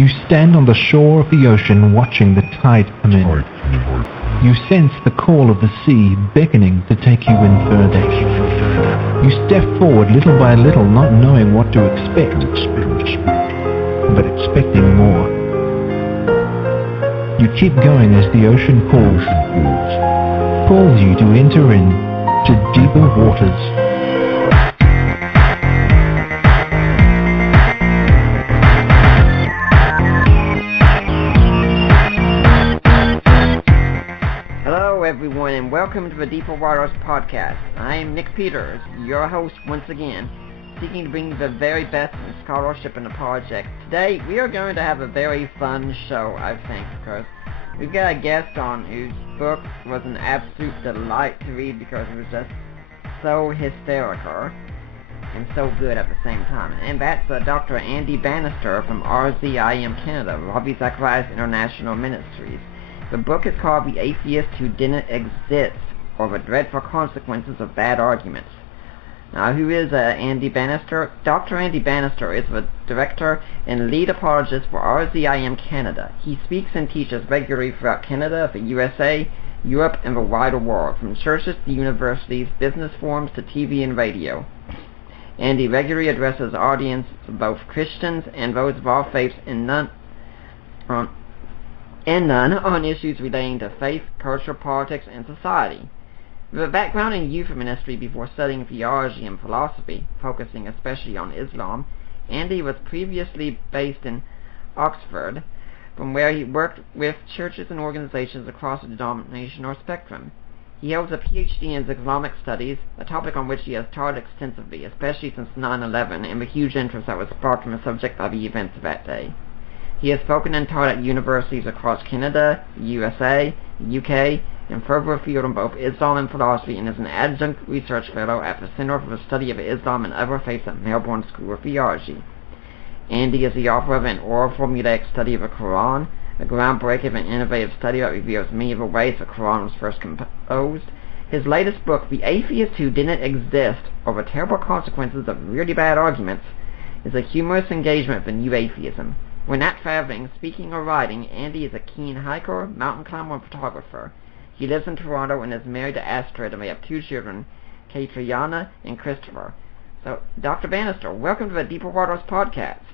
You stand on the shore of the ocean watching the tide come in. You sense the call of the sea beckoning to take you in further. You step forward little by little, not knowing what to expect, but expecting more. You keep going as the ocean pulls you to enter in to deeper waters. Hello everyone and welcome to the Deeper Waters podcast. I am Nick Peters, your host once again, seeking to bring the very best in scholarship in the project. Today we are going to have a very fun show, I think, because we've got a guest on whose book was an absolute delight to read because it was just so hysterical and so good at the same time. And that's Dr. Andy Bannister from RZIM Canada, Ravi Zacharias International Ministries. The book is called The Atheist Who Didn't Exist, or The Dreadful Consequences of Bad Arguments. Now, who is Andy Bannister? Dr. Andy Bannister is the director and lead apologist for RZIM Canada. He speaks and teaches regularly throughout Canada, the USA, Europe, and the wider world, from churches to universities, business forums to TV and radio. Andy regularly addresses audiences, both Christians and those of all faiths, and none on issues relating to faith, culture, politics, and society. With a background in youth ministry before studying theology and philosophy, focusing especially on Islam, Andy was previously based in Oxford, from where he worked with churches and organizations across the denominational spectrum. He holds a PhD in Islamic studies, a topic on which he has taught extensively, especially since 9/11 and the huge interest that was sparked from the subject by the events of that day. He has spoken and taught at universities across Canada, the USA, the UK, and further afield on both Islam and philosophy, and is an adjunct research fellow at the Center for the Study of Islam and Other Faiths at Melbourne School of Theology. Andy is the author of an oral formulaic study of the Quran, a groundbreaking and innovative study that reveals many of the ways the Quran was first composed. His latest book, The Atheist Who Didn't Exist, or The Terrible Consequences of Really Bad Arguments, is a humorous engagement with new atheism. When not traveling, speaking, or writing, Andy is a keen hiker, mountain climber, and photographer. He lives in Toronto and is married to Astrid, and they have two children, Katriana and Christopher. So, Dr. Bannister, welcome to the Deeper Waters podcast.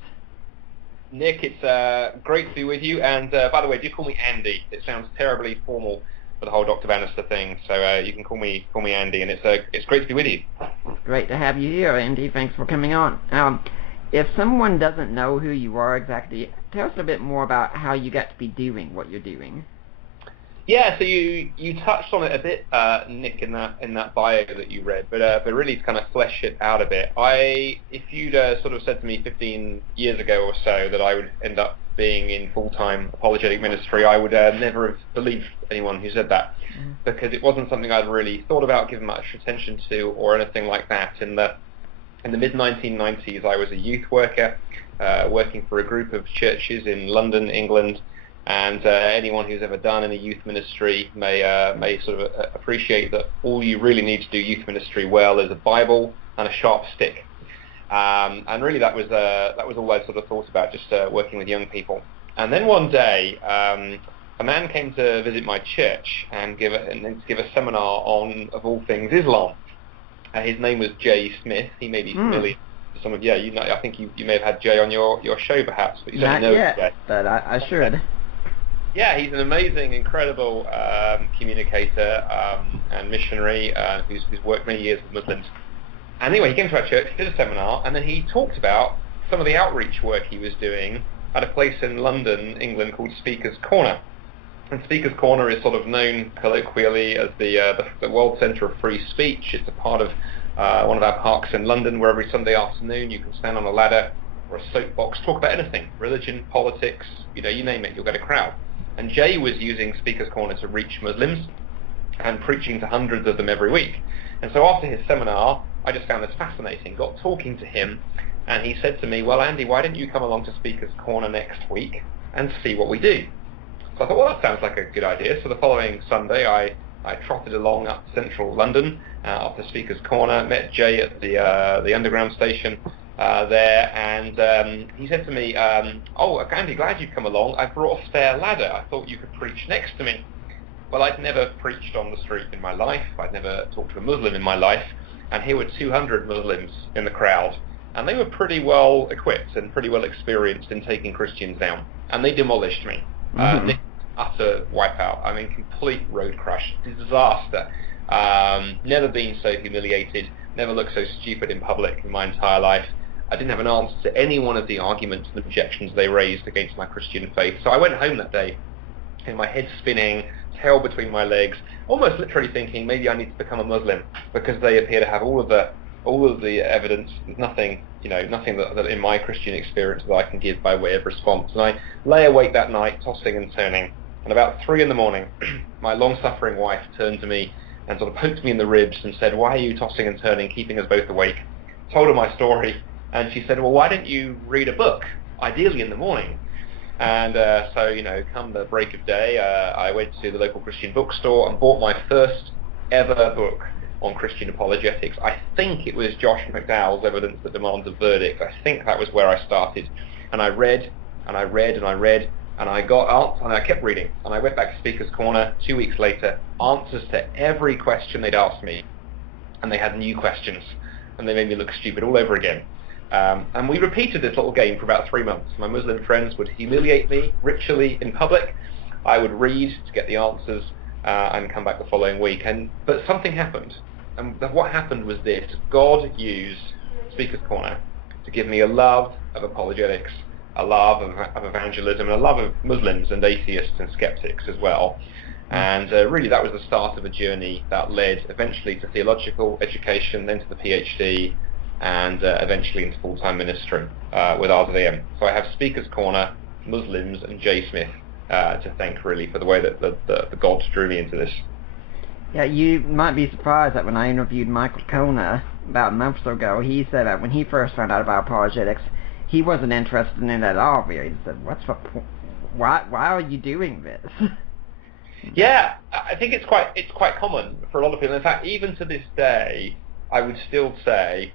Nick, it's great to be with you, and by the way, do call me Andy. It sounds terribly formal for the whole Dr. Bannister thing, so you can call me Andy, and it's great to be with you. Great to have you here, Andy. Thanks for coming on. If someone doesn't know who you are exactly, tell us a bit more about how you got to be doing what you're doing. Yeah, so you touched on it a bit, Nick, in that bio that you read, but really to kind of flesh it out a bit, if you'd sort of said to me 15 years ago or so that I would end up being in full-time apologetic ministry, I would never have believed anyone who said that, because it wasn't something I'd really thought about, given much attention to, or anything like that. In the mid-1990s, I was a youth worker, working for a group of churches in London, England, and anyone who's ever done any youth ministry may sort of appreciate that all you really need to do youth ministry well is a Bible and a sharp stick. And really that was all I sort of thought about, just working with young people. And then one day, a man came to visit my church and give a seminar on, of all things, Islam. His name was Jay Smith. He may be familiar to some of you. I think you may have had Jay on your show, perhaps, but you don't know yet, Jay. But I should. Yeah, he's an amazing, incredible communicator and missionary who's worked many years with Muslims. And anyway, he came to our church, did a seminar, and then he talked about some of the outreach work he was doing at a place in London, England, called Speaker's Corner. And Speaker's Corner is sort of known colloquially as the World Centre of Free Speech. It's a part of one of our parks in London, where every Sunday afternoon you can stand on a ladder or a soapbox, talk about anything, religion, politics, you name it, you'll get a crowd. And Jay was using Speaker's Corner to reach Muslims and preaching to hundreds of them every week. And so after his seminar, I just found this fascinating, got talking to him, and he said to me, well, Andy, why don't you come along to Speaker's Corner next week and see what we do? So I thought, well, that sounds like a good idea. So the following Sunday, I trotted along up central London, up to Speaker's Corner, met Jay at the Underground station, there, and he said to me, "Oh, Andy, glad you've come along. I brought a spare ladder. I thought you could preach next to me." Well, I'd never preached on the street in my life. I'd never talked to a Muslim in my life, and here were 200 Muslims in the crowd, and they were pretty well equipped and pretty well experienced in taking Christians down, and they demolished me. Utter wipeout. I mean, complete road crash, disaster. Never been so humiliated, never looked so stupid in public in my entire life. I didn't have an answer to any one of the arguments and objections they raised against my Christian faith. So I went home that day, in my head spinning, tail between my legs, almost literally thinking maybe I need to become a Muslim, because they appear to have all of the evidence. There's nothing, nothing that in my Christian experience that I can give by way of response. And I lay awake that night, tossing and turning. And about 3 a.m, my long-suffering wife turned to me and sort of poked me in the ribs and said, "Why are you tossing and turning, keeping us both awake?" Told her my story, and she said, "Well, why don't you read a book, ideally in the morning?" And so, come the break of day, I went to the local Christian bookstore and bought my first ever book on Christian apologetics. I think it was Josh McDowell's Evidence That Demands a Verdict. I think that was where I started. And I read, and I read, and I read, and I got answers, and I kept reading. And I went back to Speaker's Corner 2 weeks later, answers to every question they'd asked me. And they had new questions, and they made me look stupid all over again. And we repeated this little game for about 3 months. My Muslim friends would humiliate me ritually in public. I would read to get the answers and come back the following week. But something happened. And what happened was this: God used Speaker's Corner to give me a love of apologetics, a love of evangelism, and a love of Muslims and atheists and skeptics as well. And really that was the start of a journey that led eventually to theological education, then to the PhD, and eventually into full-time ministry with RZM. So I have Speaker's Corner, Muslims, and Jay Smith to thank really for the way that the God drew me into this. Yeah, you might be surprised that when I interviewed Michael Kona about a month or so ago, he said that when he first found out about apologetics, he wasn't interested in it at all. He said, why are you doing this? Yeah, I think it's quite common for a lot of people. In fact, even to this day, I would still say,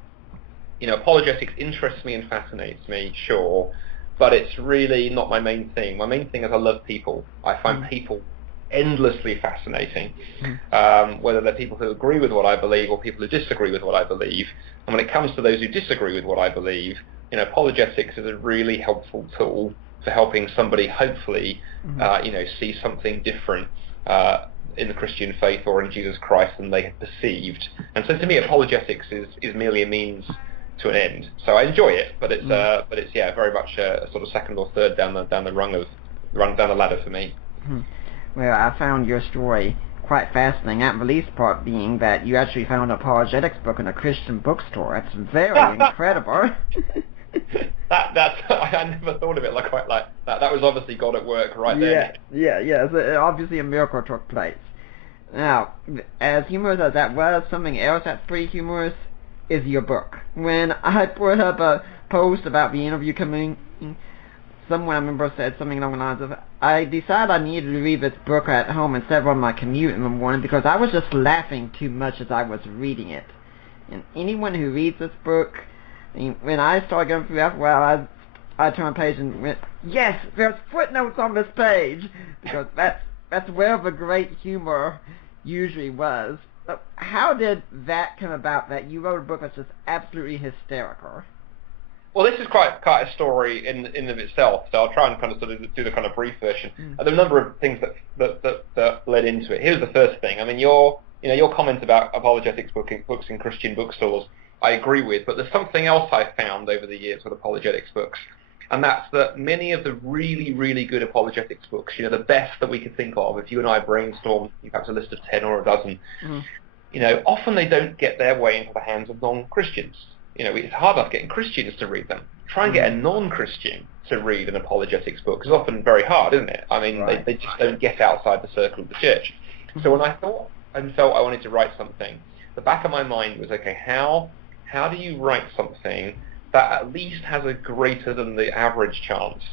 apologetics interests me and fascinates me, sure, but it's really not my main thing. My main thing is I love people. I find people endlessly fascinating, whether they're people who agree with what I believe or people who disagree with what I believe. And when it comes to those who disagree with what I believe, apologetics is a really helpful tool for helping somebody hopefully, see something different in the Christian faith or in Jesus Christ than they had perceived. And so to me, apologetics is merely a means to an end. So I enjoy it, but it's very much a sort of second or third down the rung down the ladder for me. Well, I found your story quite fascinating, not the least part being that you actually found an apologetics book in a Christian bookstore. That's very incredible. I never thought of it quite like that. That was obviously God at work right there. Yeah. So obviously a miracle took place. Now, as humorous as that was, something else that's pretty humorous is your book. When I put up a post about the interview coming, someone I remember said something along the lines of, I decided I needed to read this book at home instead of on my commute in the morning because I was just laughing too much as I was reading it. And anyone who reads this book, when I started going through that, well, I turned a page and went, yes, there's footnotes on this page, because that's where the great humor usually was. So how did that come about, that you wrote a book that's just absolutely hysterical? Well, this is quite a story in of itself, so I'll try and kind of sort of do the kind of brief version. There are a number of things that led into it. Here's the first thing. I mean, your comment about apologetics books in Christian bookstores, I agree with, but there's something else I've found over the years with apologetics books, and that's that many of the really, really good apologetics books, the best that we could think of, if you and I brainstorm, perhaps a list of 10 or a dozen, often they don't get their way into the hands of non-Christians. It's hard enough getting Christians to read them. Try and get a non-Christian to read an apologetics book is often very hard, isn't it? I mean, they just don't get outside the circle of the church. So when I thought and felt I wanted to write something, the back of my mind was, okay, how do you write something that at least has a greater than the average chance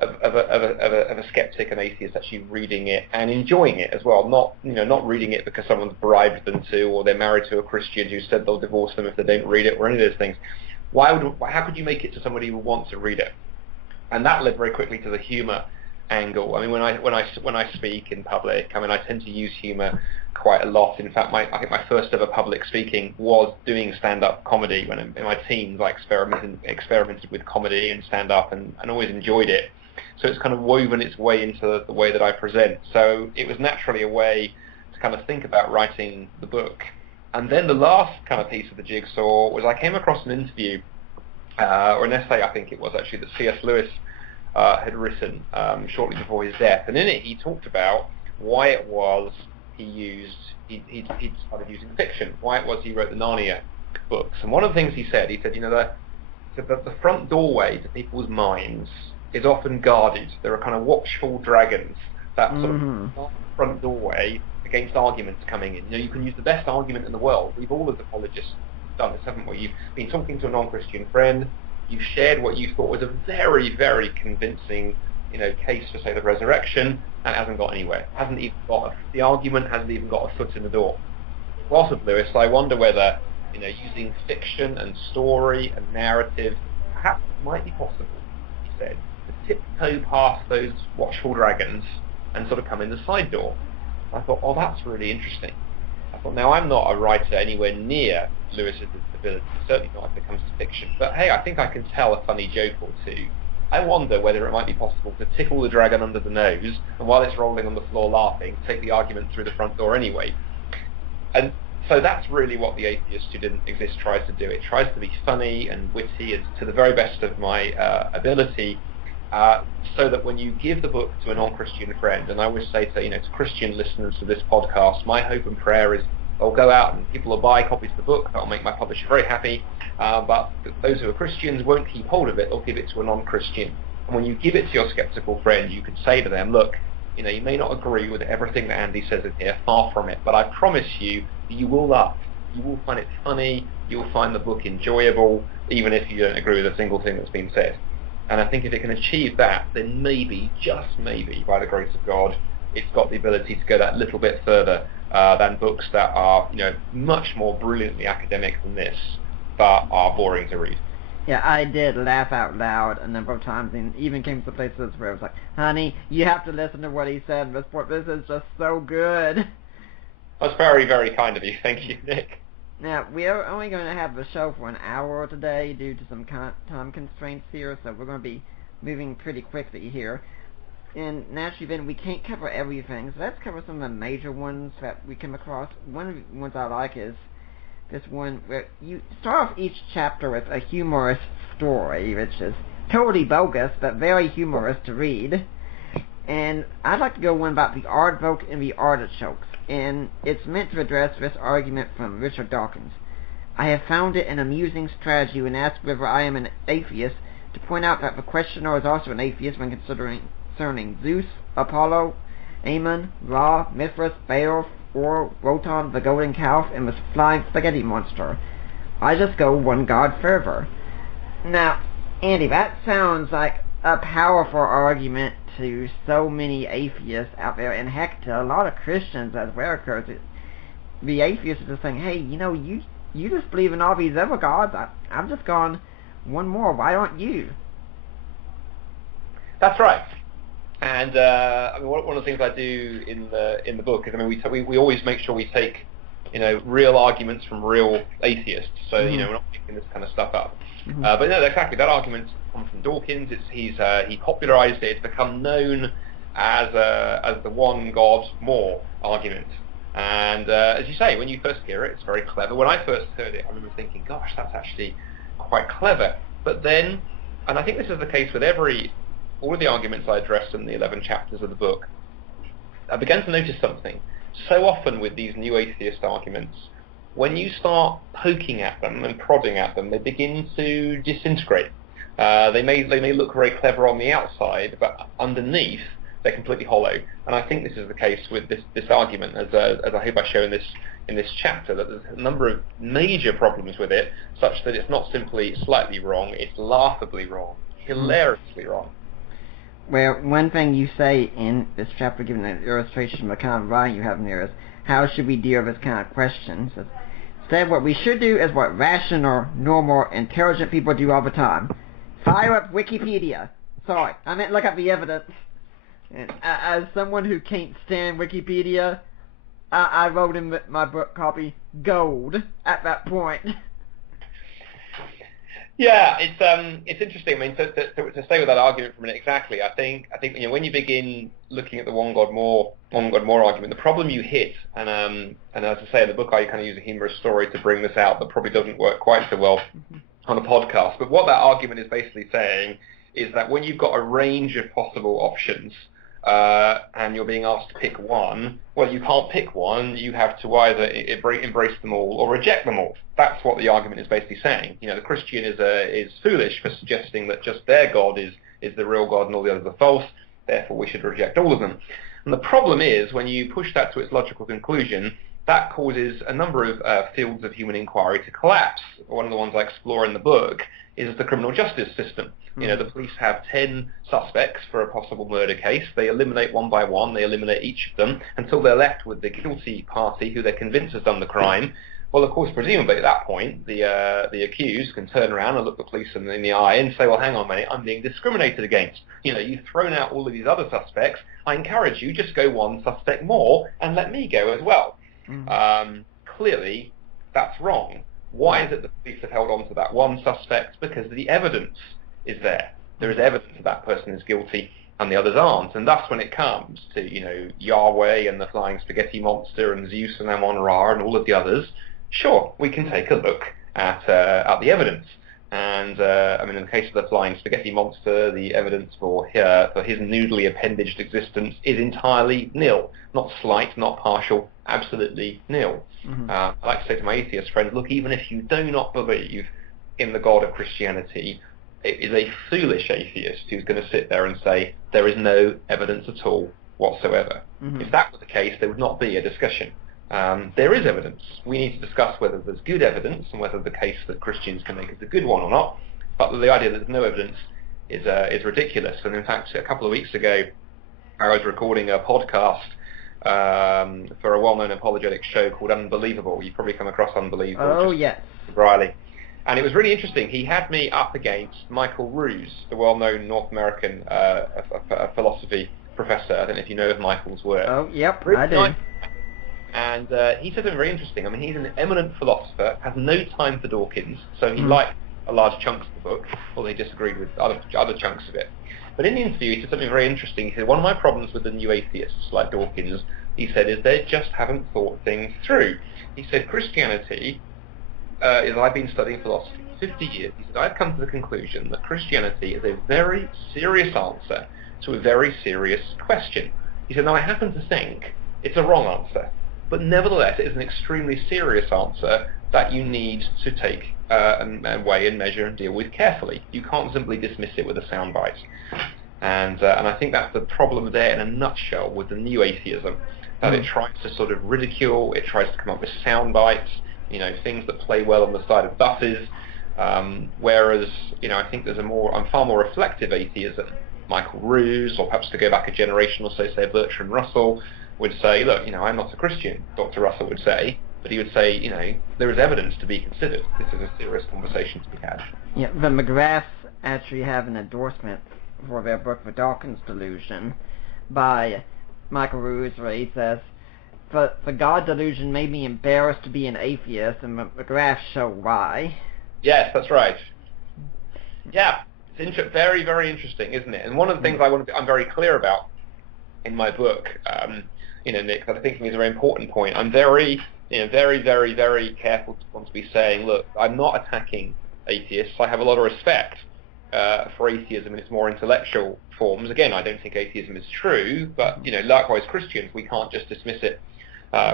of a skeptic and atheist actually reading it and enjoying it as well, not reading it because someone's bribed them to, or they're married to a Christian who said they'll divorce them if they don't read it, or any of those things, how could you make it so somebody would want to read it? And that led very quickly to the humor angle. I mean, when I speak in public, I mean, I tend to use humor quite a lot. In fact, I think my first ever public speaking was doing stand-up comedy when in my teens. I experimented with comedy and stand-up and always enjoyed it. So it's kind of woven its way into the way that I present. So it was naturally a way to kind of think about writing the book. And then the last kind of piece of the jigsaw was I came across an interview, or an essay, I think it was actually, that C.S. Lewis had written shortly before his death. And in it he talked about why it was he started using fiction, why it was he wrote the Narnia books. And one of the things he said, the front doorway to people's minds is often guarded. There are kind of watchful dragons that sort of guard the front doorway against arguments coming in. You can use the best argument in the world. We've all, as apologists, done this, haven't we? You've been talking to a non-Christian friend. You've shared what you thought was a very, very convincing, case for, say, the resurrection, and it hasn't got anywhere. The argument hasn't even got a foot in the door. Lots of Lewis, I wonder whether, using fiction and story and narrative, perhaps it might be possible, he said, to tiptoe past those watchful dragons and sort of come in the side door. I thought, oh, that's really interesting. I thought, now I'm not a writer anywhere near Lewis's ability, certainly not if it comes to fiction, but hey, I think I can tell a funny joke or two. I wonder whether it might be possible to tickle the dragon under the nose, and while it's rolling on the floor laughing, take the argument through the front door anyway. And so that's really what The Atheist Who Didn't Exist tries to do. It tries to be funny and witty and to the very best of my ability, so that when you give the book to a non-Christian friend, and I always say to Christian listeners to this podcast, my hope and prayer is they'll go out and people will buy copies of the book. That'll make my publisher very happy. But those who are Christians won't keep hold of it. They'll give it to a non-Christian. And when you give it to your skeptical friend, you could say to them, look, you may not agree with everything that Andy says in here, far from it, but I promise you that you will laugh. You will find it funny. You'll find the book enjoyable, even if you don't agree with a single thing that's been said. And I think if it can achieve that, then maybe, just maybe, by the grace of God, it's got the ability to go that little bit further than books that are, much more brilliantly academic than this, but are boring to read. Yeah, I did laugh out loud a number of times, and even came to places where I was like, honey, you have to listen to what he said. This is just so good. That's very, very kind of you. Thank you, Nick. Now, we are only going to have the show for an hour today due to some time constraints here, so we're going to be moving pretty quickly here. And naturally, then, we can't cover everything, so let's cover some of the major ones that we come across. One of the ones I like is this one where you start off each chapter with a humorous story, which is totally bogus, but very humorous to read. And I'd like to go one about the aardvark and the artichokes, and it's meant to address this argument from Richard Dawkins. I have found it an amusing strategy when asked whether I am an atheist to point out that the questioner is also an atheist when concerning Zeus, Apollo, Ammon, Ra, Mithras, Baal, or Wotan, the golden calf, and the flying spaghetti monster. I just go one god further. Now, Andy, that sounds like a powerful argument to so many atheists out there, and heck, to a lot of Christians as well, because the atheists are just saying, hey, you just believe in all these other gods. I've just gone one more. Why don't you? That's right. And one of the things I do in the book is, we always make sure we take real arguments from real atheists. So we're not making this kind of stuff up. But no, exactly, that argument comes from Dawkins. He popularised it. It's become known as the one God more argument. And as you say, when you first hear it, it's very clever. When I first heard it, I remember thinking, gosh, that's actually quite clever. But then, and I think this is the case with all of the arguments I addressed in the 11 chapters of the book, I began to notice something. So often with these new atheist arguments, when you start poking at them and prodding at them, they begin to disintegrate. They may look very clever on the outside, but underneath they're completely hollow. And I think this is the case with this argument, as I hope I show in this chapter, that there's a number of major problems with it, such that it's not simply slightly wrong, it's laughably wrong, hilariously wrong. Well, one thing you say in this chapter, giving an illustration of the kind of writing you have in there, is how should we deal with this kind of question? Instead, what we should do is what rational, normal, intelligent people do all the time. Fire up Wikipedia. Sorry, I meant look up the evidence. And as someone who can't stand Wikipedia, I wrote in my book copy gold at that point. Yeah, it's interesting. I mean, to stay with that argument for a minute, exactly. I think when you begin looking at the one God more argument, the problem you hit, and as I say in the book, I kind of use a humorous story to bring this out that probably doesn't work quite so well on a podcast. But what that argument is basically saying is that when you've got a range of possible options, and you're being asked to pick one, well, you can't pick one. You have to either embrace them all or reject them all. That's what the argument is basically saying. The Christian is foolish for suggesting that just their God is the real God and all the others are false. Therefore, we should reject all of them. And the problem is, when you push that to its logical conclusion, that causes a number of fields of human inquiry to collapse. One of the ones I explore in the book is the criminal justice system. The police have 10 suspects for a possible murder case. They eliminate one by one. They eliminate each of them until they're left with the guilty party who they're convinced has done the crime. Well, of course, presumably at that point, the accused can turn around and look the police in the eye and say, well, hang on a minute, I'm being discriminated against. You've thrown out all of these other suspects. I encourage you, just go one suspect more and let me go as well. Clearly, that's wrong. Why is it that the police have held on to that one suspect? Because the evidence is there. There is evidence that person is guilty and the others aren't. And that's when it comes to, Yahweh and the flying spaghetti monster and Zeus and Ammon-Ra and all of the others. Sure, we can take a look at the evidence. And, in the case of the flying spaghetti monster, the evidence for his noodly appendaged existence is entirely nil. Not slight, not partial, absolutely nil. I like to say to my atheist friends, look, even if you do not believe in the God of Christianity, it is a foolish atheist who's going to sit there and say there is no evidence at all whatsoever. If that were the case, there would not be a discussion. There is evidence. We need to discuss whether there's good evidence and whether the case that Christians can make is a good one or not. But the idea that there's no evidence is ridiculous. And in fact, a couple of weeks ago, I was recording a podcast for a well-known apologetic show called Unbelievable. You've probably come across Unbelievable. Oh, yes. Riley. And it was really interesting. He had me up against Michael Ruse, the well-known North American philosophy professor. I don't know if you know of Michael's work. Oh, yep, I do. And he said something very interesting. He's an eminent philosopher, has no time for Dawkins, so he liked a large chunks of the book, although he disagreed with other chunks of it. But in the interview, he said something very interesting. He said, one of my problems with the new atheists, like Dawkins, he said, is they just haven't thought things through. He said, Christianity, as I've been studying philosophy for 50 years, he said, I've come to the conclusion that Christianity is a very serious answer to a very serious question. He said, now I happen to think it's a wrong answer, but nevertheless it is an extremely serious answer that you need to take and weigh and measure and deal with carefully. You can't simply dismiss it with a soundbite. And I think that's the problem there in a nutshell with the new atheism, that it tries to sort of ridicule, it tries to come up with sound bites, things that play well on the side of buses, whereas, I think there's a far more reflective atheism. Michael Ruse, or perhaps to go back a generation or so, say Bertrand Russell, would say, look, I'm not a Christian, Dr. Russell would say, but he would say, there is evidence to be considered. This is a serious conversation to be had. Yeah, the McGraths actually have an endorsement for their book, The Dawkins Delusion, by Michael Ruse, where he says, the God delusion made me embarrassed to be an atheist, and McGrath show why. Yes, that's right. Yeah, it's very, very interesting, isn't it? And one of the things I'm very clear about in my book, Nick, that I think is a very important point. I'm very, very, very, very careful to be saying, look, I'm not attacking atheists. I have a lot of respect for atheism in its more intellectual forms. Again, I don't think atheism is true, but likewise Christians, we can't just dismiss it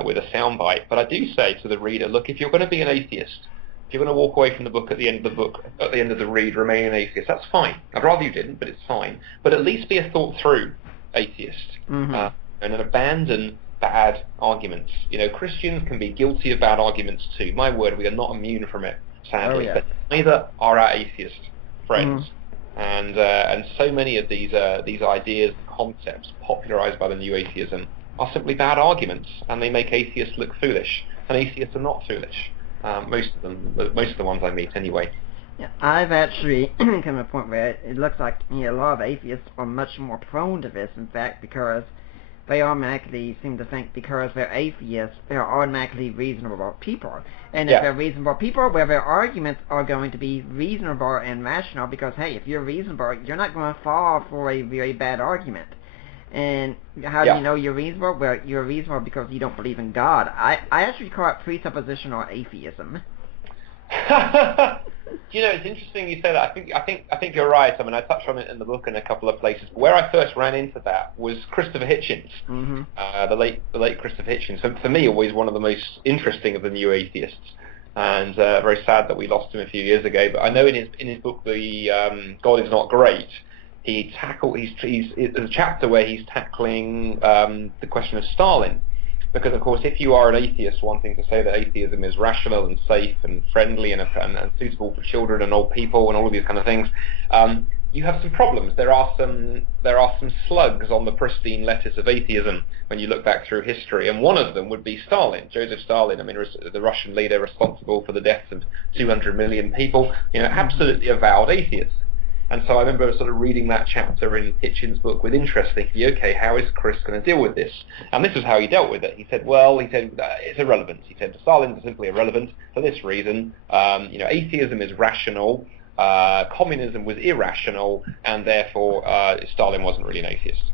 with a soundbite. But I do say to the reader, look, if you're going to be an atheist, if you're going to walk away from the book at the end of the read, remain an atheist, that's fine. I'd rather you didn't, but it's fine. But at least be a thought-through atheist, and then abandon bad arguments. Christians can be guilty of bad arguments too. My word, we are not immune from it, sadly. But neither are our atheist friends. And so many of these ideas and concepts popularized by the new atheism are simply bad arguments, and they make atheists look foolish. And atheists are not foolish. Most of the ones I meet anyway. Yeah, I've actually come to a point where it looks like a lot of atheists are much more prone to this, in fact, because they automatically seem to think because they're atheists, they're automatically reasonable people. And if they're reasonable people, well, their arguments are going to be reasonable and rational because, hey, if you're reasonable, you're not going to fall for a very bad argument. And how do you know you're reasonable? Well, you're reasonable because you don't believe in God. I actually call it presuppositional atheism. It's interesting you say that. I think you're right. I mean, I touched on it in the book in a couple of places. Where I first ran into that was Christopher Hitchens, the late Christopher Hitchens. For me, always one of the most interesting of the new atheists, and very sad that we lost him a few years ago. But I know in his book, the God Is Not Great, there's a chapter where he's tackling the question of Stalin. Because, of course, if you are an atheist wanting to say that atheism is rational and safe and friendly and suitable for children and old people and all of these kind of things, you have some problems. There are some slugs on the pristine lettuce of atheism when you look back through history, and one of them would be Stalin, Joseph Stalin. I mean, the Russian leader responsible for the deaths of 200 million people. Absolutely avowed atheist. And so I remember sort of reading that chapter in Hitchens' book with interest, thinking, okay, how is Chris going to deal with this? And this is how he dealt with it. He said, it's irrelevant. He said, Stalin is simply irrelevant for this reason. Atheism is rational, communism was irrational, and therefore Stalin wasn't really an atheist.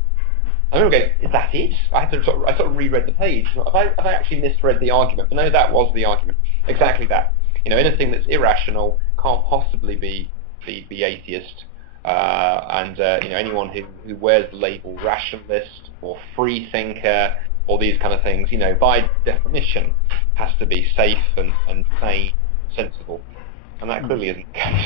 I remember going, is that it? I sort of reread the page. Have I actually misread the argument? But no, that was the argument. Exactly that. Anything that's irrational can't possibly be atheist, anyone who wears the label rationalist or free thinker or these kind of things, by definition has to be safe and sane, sensible, and that clearly isn't the case.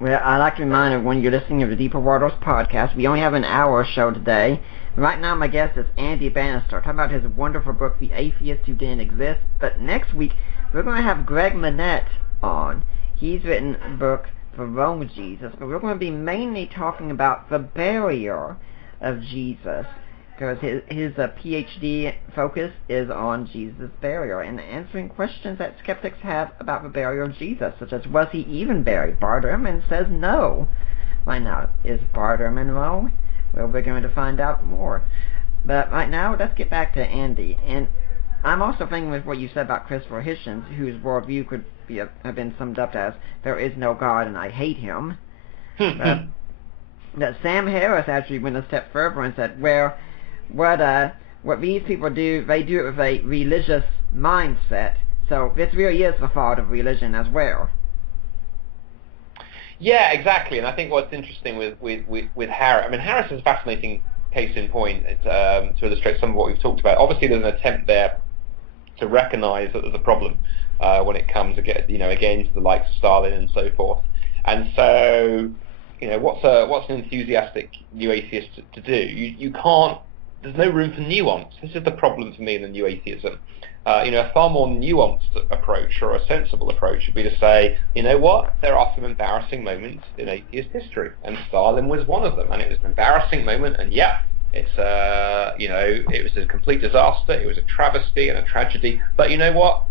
Well, I'd like to remind everyone you're listening to the Deeper Waters podcast. We only have an hour show today. Right now my guest is Andy Bannister, talking about his wonderful book, The Atheist Who Didn't Exist. But next week we're going to have Greg Manette on. He's written a book for Rome Jesus, but we're going to be mainly talking about the burial of Jesus, because his PhD focus is on Jesus' burial and answering questions that skeptics have about the burial of Jesus, such as, was he even buried? Bart Ehrman says no. Right now, is Bart Ehrman wrong? Well, we're going to find out more. But right now, let's get back to Andy. And I'm also thinking with what you said about Christopher Hitchens, whose worldview could have been summed up as, there is no God and I hate him. That Sam Harris actually went a step further and said, well, what these people do, they do it with a religious mindset. So this really is the fault of religion as well. Yeah, exactly. And I think what's interesting with Harris, I mean, Harris is a fascinating case in point to illustrate some of what we've talked about. Obviously, there's an attempt there to recognise that there's a problem when it comes again to the likes of Stalin and so forth. And so, what's an enthusiastic new atheist to do? You can't. There's no room for nuance. This is the problem for me in the new atheism. A far more nuanced approach or a sensible approach would be to say, there are some embarrassing moments in atheist history, and Stalin was one of them, and it was an embarrassing moment, and it was a complete disaster, it was a travesty and a tragedy, but you know what?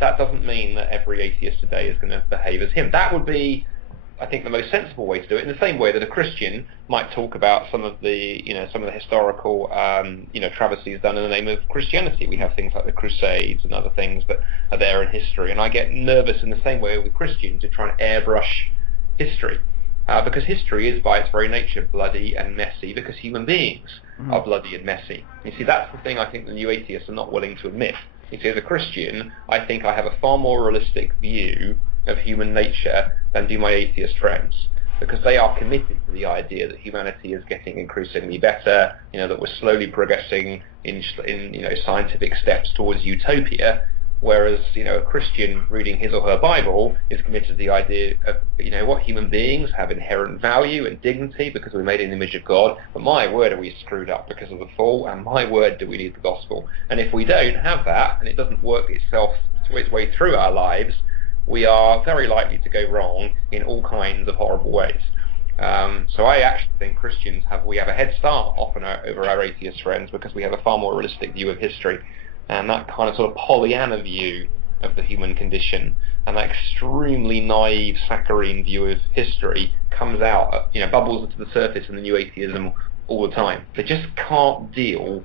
That doesn't mean that every atheist today is going to behave as him. That would be, I think, the most sensible way to do it, in the same way that a Christian might talk about some of the historical, travesties done in the name of Christianity. We have things like the Crusades and other things that are there in history, and I get nervous in the same way with Christians to try and airbrush history, because history is by its very nature bloody and messy, because human beings are bloody and messy. You see, that's the thing I think the new atheists are not willing to admit. You see, as a Christian, I think I have a far more realistic view of human nature than do my atheist friends, because they are committed to the idea that humanity is getting increasingly better, that we're slowly progressing in scientific steps towards utopia, whereas a Christian reading his or her Bible is committed to the idea of human beings have inherent value and dignity because we're made in the image of God, but my word, are we screwed up because of the fall, and my word, do we need the gospel. And if we don't have that, and it doesn't work its way through our lives, we are very likely to go wrong in all kinds of horrible ways. So I actually think Christians have a head start often over our atheist friends, because we have a far more realistic view of history, and that kind of sort of Pollyanna view of the human condition, and that extremely naive saccharine view of history comes out, bubbles to the surface in the new atheism all the time. They just can't deal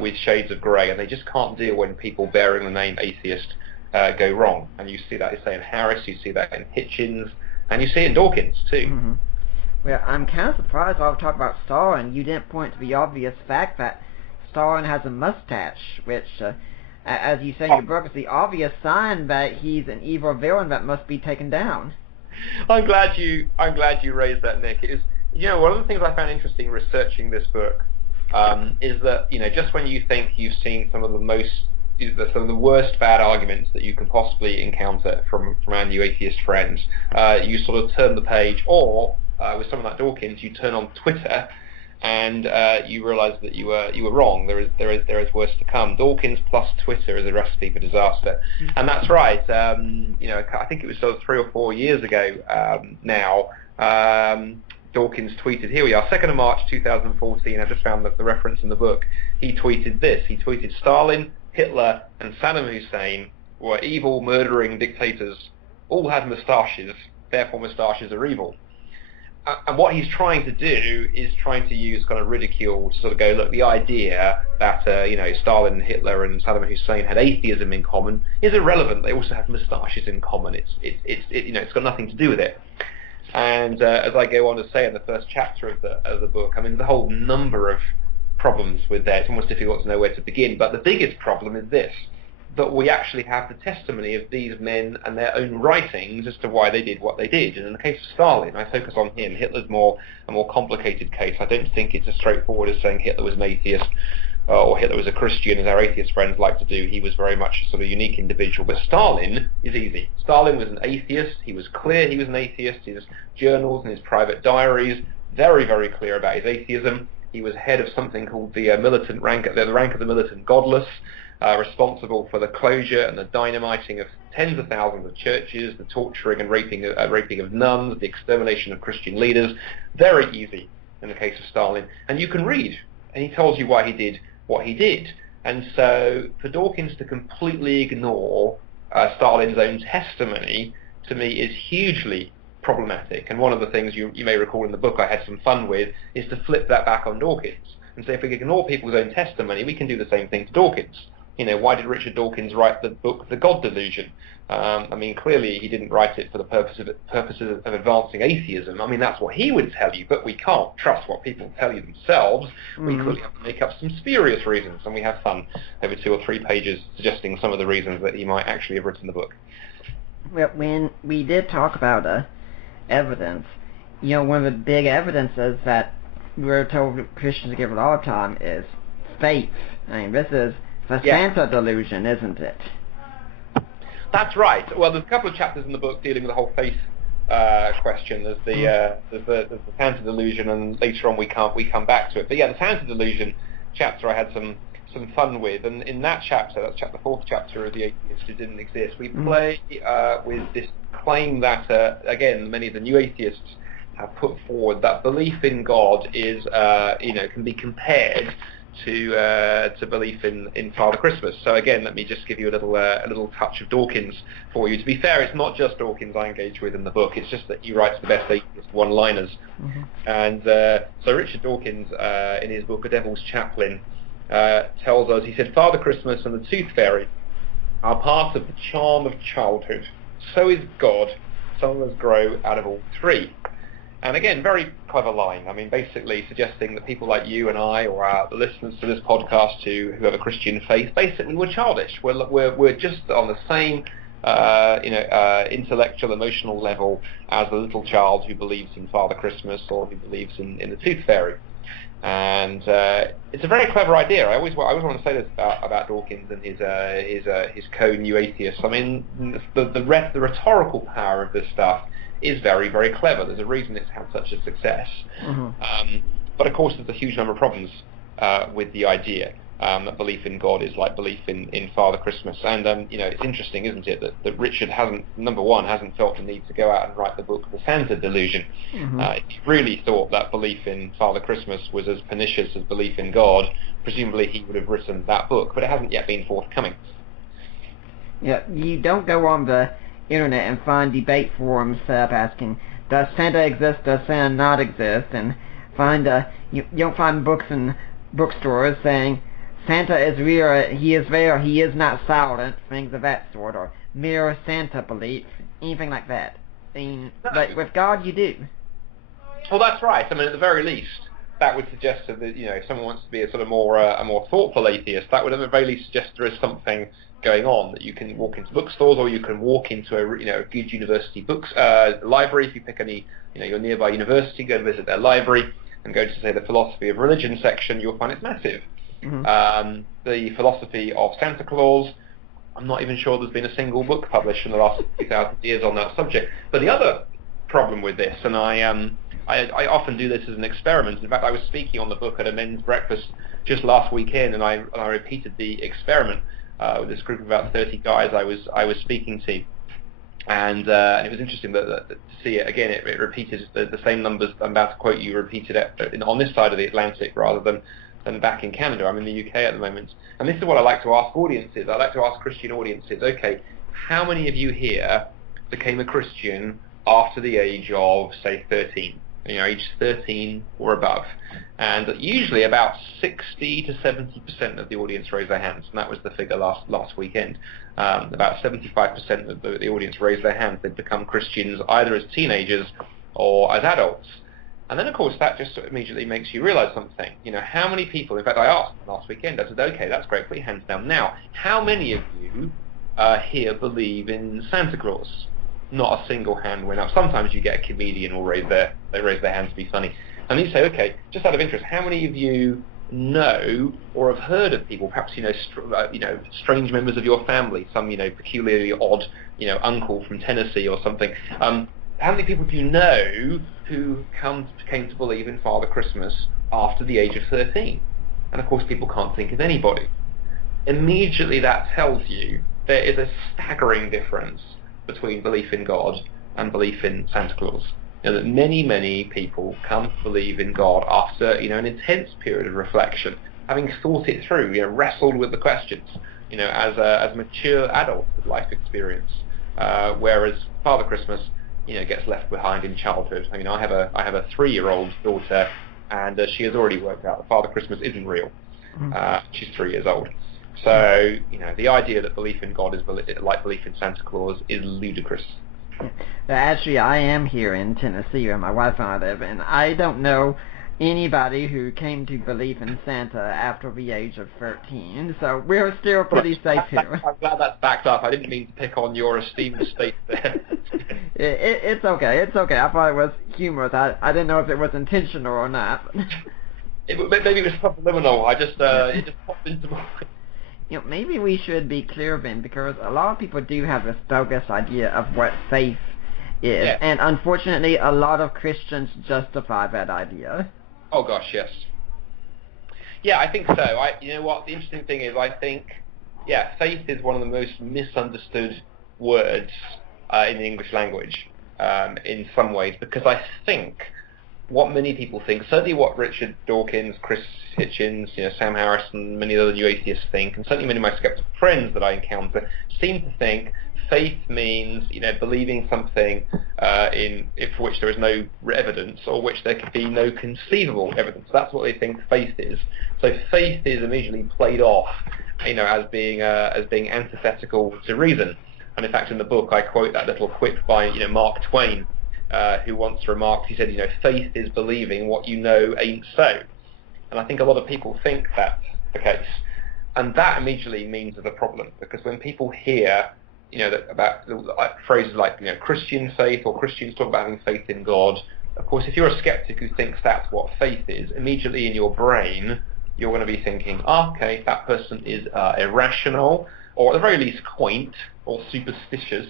with shades of grey, and they just can't deal when people bearing the name atheist go wrong. And you see that, say, in Harris, you see that in Hitchens, and you see it in Dawkins too. Mm-hmm. Well, I'm kind of surprised while we talk about Stalin, you didn't point to the obvious fact that Stalin has a mustache, which, as you say in your book, is the obvious sign that he's an evil villain that must be taken down. I'm glad you raised that, Nick. It is, one of the things I found interesting researching this book is that, just when you think you've seen some of the worst bad arguments that you can possibly encounter from our new atheist friends, you sort of turn the page, or with someone like Dawkins, you turn on Twitter, and you realise that you were wrong. There is worse to come. Dawkins plus Twitter is a recipe for disaster, and that's right. I think it was sort of 3 or 4 years ago now. Dawkins tweeted, here we are, 2nd of March 2014. I just found the reference in the book. He tweeted this. He tweeted, Stalin, Hitler, and Saddam Hussein were evil, murdering dictators. All had moustaches. Therefore, moustaches are evil. And what he's trying to do is trying to use kind of ridicule to sort of go, look, the idea that Stalin, Hitler, and Saddam Hussein had atheism in common is irrelevant. They also have moustaches in common. It's got nothing to do with it. And as I go on to say in the first chapter of the book, I mean, there's a whole number of problems with that. It's almost difficult to know where to begin. But the biggest problem is this: that we actually have the testimony of these men and their own writings as to why they did what they did. And in the case of Stalin, I focus on him. Hitler's a more complicated case. I don't think it's as straightforward as saying Hitler was an atheist or Hitler was a Christian, as our atheist friends like to do. He was very much a sort of unique individual. But Stalin is easy. Stalin was an atheist. He was clear he was an atheist. His journals and his private diaries, very, very clear about his atheism. He was head of something called the militant rank, the rank of the militant godless, responsible for the closure and the dynamiting of tens of thousands of churches, the torturing and raping of nuns, the extermination of Christian leaders. Very easy in the case of Stalin. And you can read, and he tells you why he did what he did. And so for Dawkins to completely ignore Stalin's own testimony, to me, is hugely problematic. And one of the things you may recall in the book I had some fun with is to flip that back on Dawkins and say, if we ignore people's own testimony, we can do the same thing to Dawkins. Why did Richard Dawkins write the book The God Delusion? I mean, clearly he didn't write it for the purposes of advancing atheism. I mean, that's what he would tell you, but we can't trust what people tell you themselves. Mm-hmm. We clearly have to make up some spurious reasons, and we have fun over 2 or 3 pages suggesting some of the reasons that he might actually have written the book. Well, when we did talk about evidence, one of the big evidences that we're told Christians give it all the time is faith. I mean, this is the Santa delusion, isn't it? That's right. Well, there's a couple of chapters in the book dealing with the whole faith question. There's the Santa delusion, and later on we come back to it. But yeah, the Santa delusion chapter I had some fun with, and in that chapter, that's the 4th chapter of The Atheist Who Didn't Exist, we play with this claim that again many of the new atheists have put forward, that belief in God is can be compared to belief in Father Christmas. So again, let me just give you a little touch of Dawkins for you. To be fair, it's not just Dawkins I engage with in the book. It's just that he writes the best atheist one-liners. Mm-hmm. And so Richard Dawkins, in his book A Devil's Chaplain, tells us, he said, Father Christmas and the Tooth Fairy are part of the charm of childhood. So is God. Some of us grow out of all 3. And again, very clever line. I mean, basically suggesting that people like you and I, or the listeners to this podcast who have a Christian faith, basically we're childish. We're just on the same intellectual, emotional level as the little child who believes in Father Christmas or who believes in the Tooth Fairy. And it's a very clever idea. I always want to say this about Dawkins and his co-new atheists. I mean, the rhetorical power of this stuff is very, very clever. There's a reason it's had such a success. Mm-hmm. But of course, there's a huge number of problems with the idea that belief in God is like belief in Father Christmas. And it's interesting, isn't it, that Richard hasn't felt the need to go out and write the book The Santa Delusion. Mm-hmm. If he really thought that belief in Father Christmas was as pernicious as belief in God, presumably he would have written that book, but it hasn't yet been forthcoming. Yeah, you don't go on the internet and find debate forums set up asking, does Santa exist, does Santa not exist, and you don't find books in bookstores saying Santa is real, he is not silent, things of that sort, or mere Santa beliefs, anything like that. No. But with God, you do. Well, that's right. I mean, at the very least, that would suggest that if someone wants to be a sort of a more thoughtful atheist, that would at the very least suggest there is something going on, that you can walk into bookstores, or you can walk into a good university library. If you pick your nearby university, go and visit their library and go to, say, the philosophy of religion section, you'll find it's massive. Mm-hmm. The philosophy of Santa Claus, I'm not even sure there's been a single book published in the last 2,000 years on that subject. But the other problem with this, and I often do this as an experiment. In fact, I was speaking on the book at a men's breakfast just last weekend, and I repeated the experiment with this group of about 30 guys I was speaking to, and it was interesting to see it again. It repeated the same numbers I'm about to quote you repeated on this side of the Atlantic rather than back in Canada. I'm in the UK at the moment, and this is what I like to ask audiences. I like to ask Christian audiences, okay, how many of you here became a Christian after the age of, say, 13? Age 13 or above? And usually about 60 to 70% of the audience raised their hands, and that was the figure last weekend. About 75% of the audience raised their hands. They'd become Christians either as teenagers or as adults. And then, of course, that just immediately makes you realize something. How many people, in fact, I asked last weekend, I said, okay, that's great, put your hands down. Now, how many of you here believe in Santa Claus? Not a single hand went up. Sometimes you get a comedian will raise their hands to be funny. And you say, okay, just out of interest, how many of you know or have heard of people, perhaps strange members of your family, some peculiarly odd uncle from Tennessee or something? How many people do you know who came to believe in Father Christmas after the age of 13? And of course, people can't think of anybody. Immediately, that tells you there is a staggering difference between belief in God and belief in Santa Claus. That many, many people come to believe in God after an intense period of reflection, having thought it through, wrestled with the questions, as mature adults with life experience. Whereas Father Christmas, gets left behind in childhood. I mean, I have a 3-year-old daughter, and she has already worked out that Father Christmas isn't real. She's 3 years old. So, the idea that belief in God is like belief in Santa Claus is ludicrous. Actually, I am here in Tennessee where my wife and I live, and I don't know anybody who came to believe in Santa after the age of 13, so we're still pretty safe here. I'm glad that's backed up. I didn't mean to pick on your esteemed state there. It's okay. I thought it was humorous. I didn't know if it was intentional or not. Maybe it was subliminal. It just popped into my mind. Maybe we should be clear then, because a lot of people do have this bogus idea of what faith is, Yeah. and unfortunately a lot of Christians justify that idea. Oh gosh, yes. Yeah, I think so. You know what? The interesting thing is, I think, faith is one of the most misunderstood words in the English language in some ways, because I think what many people think, certainly what Richard Dawkins, Chris Hitchens, Sam Harris, and many other new atheists think, and certainly many of my skeptical friends that I encounter, seem to think faith means, believing something for which there is no evidence, or which there could be no conceivable evidence. That's what they think faith is. So faith is immediately played off, as being antithetical to reason. And in fact, in the book, I quote that little quip by Mark Twain, who once remarked, he said, faith is believing what you know ain't so. And I think a lot of people think that's the case. And that immediately means there's a problem, because when people hear, about phrases like, Christian faith, or Christians talk about having faith in God, of course, if you're a skeptic who thinks that's what faith is, immediately in your brain, you're going to be thinking, okay, that person is irrational, or at the very least quaint, or superstitious,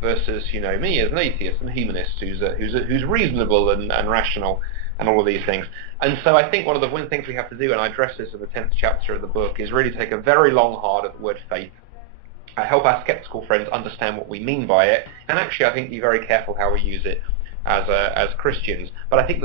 versus me as an atheist and humanist who's reasonable and rational and all of these things. And so I think one of the things we have to do, and I address this in the 10th chapter of the book, is really take a very long hard at the word faith, help our skeptical friends understand what we mean by it, and actually I think be very careful how we use it as Christians. But I think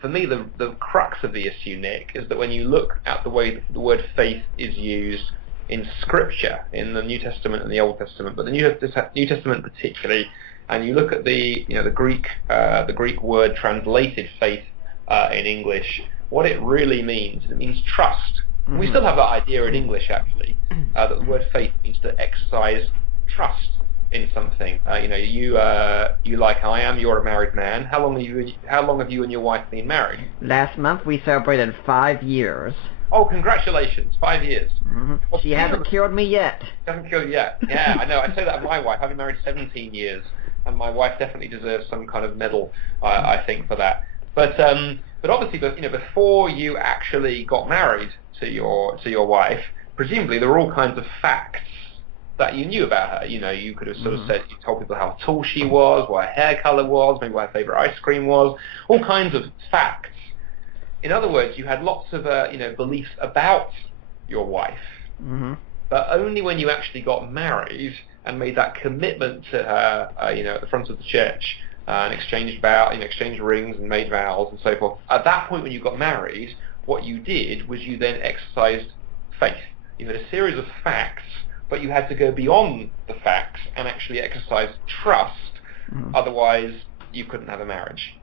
for me the crux of the issue, Nick, is that when you look at the way the word faith is used in Scripture, in the New Testament and the Old Testament, but the New Testament particularly, and you look at the Greek word translated faith in English, what it really means is it means trust. Mm-hmm. We still have that idea in English, actually, that the word faith means to exercise trust in something. You like I am. You're a married man. How long have you and your wife been married? Last month we celebrated 5 years. Oh, congratulations! 5 years. Mm-hmm. Well, she hasn't cured me yet. She hasn't cured yet. Yeah, I know. I say that of my wife. I've been married 17 years, and my wife definitely deserves some kind of medal, I think, for that. But obviously, before you actually got married to your wife, presumably there were all kinds of facts that you knew about her. You could have sort of said, you told people how tall she was, what her hair color was, maybe what her favorite ice cream was, all kinds of facts. In other words, you had lots of beliefs about your wife, but only when you actually got married and made that commitment to her, at the front of the church, and exchanged rings and made vows and so forth. At that point, when you got married, what you did was you then exercised faith. You had a series of facts, but you had to go beyond the facts and actually exercise trust. Otherwise, you couldn't have a marriage.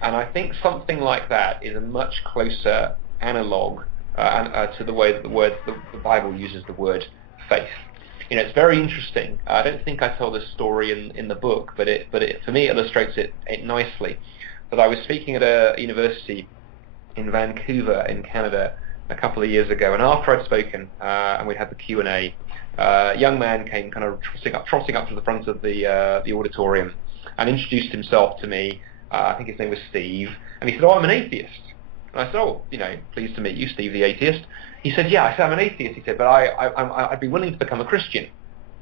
And I think something like that is a much closer analogue to the way that the Bible uses the word faith. It's very interesting. I don't think I tell this story in the book, but it for me illustrates it nicely. That I was speaking at a university in Vancouver in Canada a couple of years ago, and after I'd spoken and we'd had the Q&A, a young man came kind of trotting up to the front of the auditorium and introduced himself to me. I think his name was Steve, and he said, "Oh, I'm an atheist." And I said, "Oh, pleased to meet you, Steve the atheist." He said, "Yeah." I said, "I'm an atheist." He said, "But I'd be willing to become a Christian."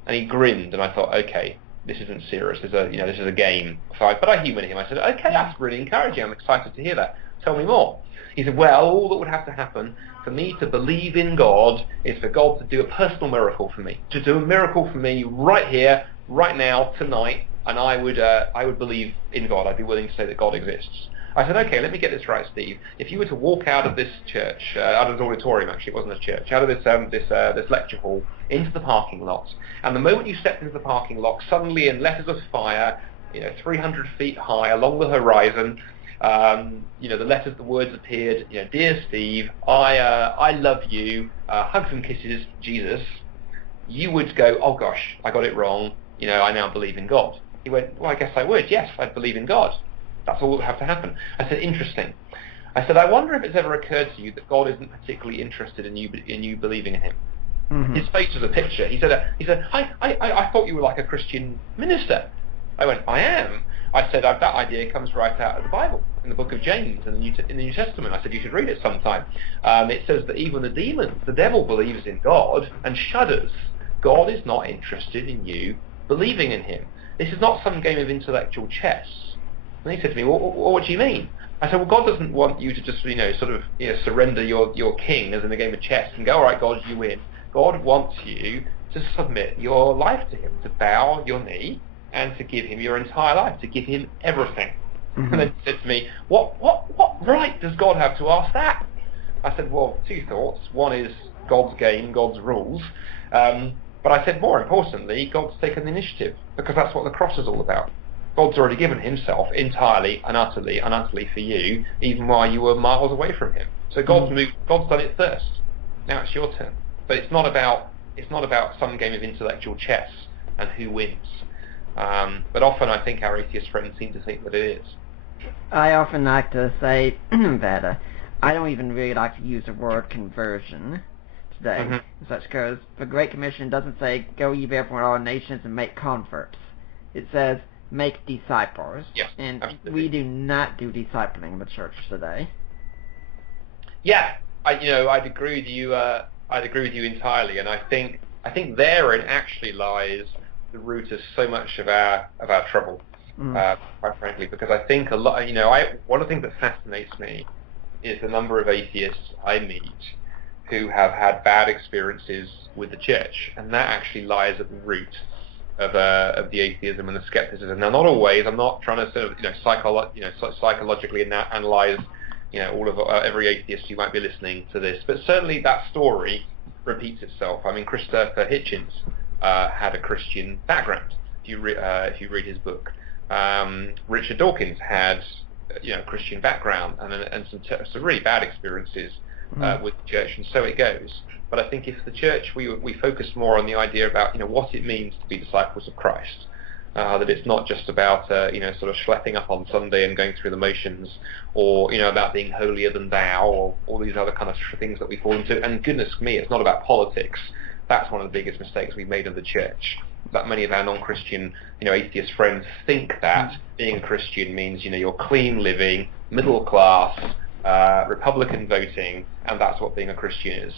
And he grinned, and I thought, okay, this isn't serious. This is a game. But I humoured him. I said, "Okay, that's really encouraging. I'm excited to hear that. Tell me more." He said, "Well, all that would have to happen for me to believe in God is for God to do a personal miracle for me, to do a miracle for me right here, right now, tonight, and I would believe in God. I'd be willing to say that God exists." I said, "Okay, let me get this right, Steve. If you were to walk out of this church, out of this auditorium, actually, it wasn't a church, out of this lecture hall into the parking lot, and the moment you stepped into the parking lot, suddenly in letters of fire, 300 feet high along the horizon, the words appeared, Dear Steve, I love you, hugs and kisses, Jesus," you would go, "Oh gosh, I got it wrong, I now believe in God." He went, "Well, I guess I would, yes, I'd believe in God. That's all that would have to happen." I said, "Interesting." I said, "I wonder if it's ever occurred to you that God isn't particularly interested in you believing in him." His face was a picture. He said, I thought you were like a Christian minister." I went, "I am." I said, "That idea comes right out of the Bible, in the book of James, in the New Testament." I said, "You should read it sometime." It says that even the demons, the devil believes in God and shudders. God is not interested in you believing in him. This is not some game of intellectual chess. And he said to me, "Well, what do you mean?" I said, "Well, God doesn't want you to just, surrender your king as in a game of chess and go, 'All right, God, you win.' God wants you to submit your life to him, to bow your knee and to give him your entire life, to give him everything." And then he said to me, what right does God have to ask that?" I said, "Well, two thoughts. One is God's game, God's rules. But I said, more importantly, God's taken the initiative, because that's what the cross is all about. God's already given himself entirely and utterly for you, even while you were miles away from him. So God's done it first. Now it's your turn. But it's not about some game of intellectual chess and who wins. But often I think our atheist friends seem to think that it is. I often like to say that I don't even really like to use the word conversion today, such because the Great Commission doesn't say, "Go ye therefore all nations and make converts." It says, "Make disciples." Yes, and absolutely. We do not do discipling in the church today. Yeah, I'd agree with you. I'd agree with you entirely, and I think therein actually lies the root of so much of our trouble, quite frankly, because I think a lot. One of the things that fascinates me is the number of atheists I meet who have had bad experiences with the church, and that actually lies at the root of the atheism and the skepticism. Now, not always. I'm not trying to sort of psychologically analyze all of every atheist who might be listening to this, but certainly that story repeats itself. I mean, Christopher Hitchens had a Christian background. If you read his book, Richard Dawkins had Christian background and some really bad experiences with the church, and so it goes. But I think if the church we focus more on the idea about what it means to be disciples of Christ, that it's not just about sort of schlepping up on Sunday and going through the motions, or about being holier than thou, or all these other kind of things that we fall into. And goodness me, it's not about politics. That's one of the biggest mistakes we've made in the church. That many of our non-Christian, atheist friends think that being a Christian means you're clean living, middle class, Republican voting, and that's what being a Christian is.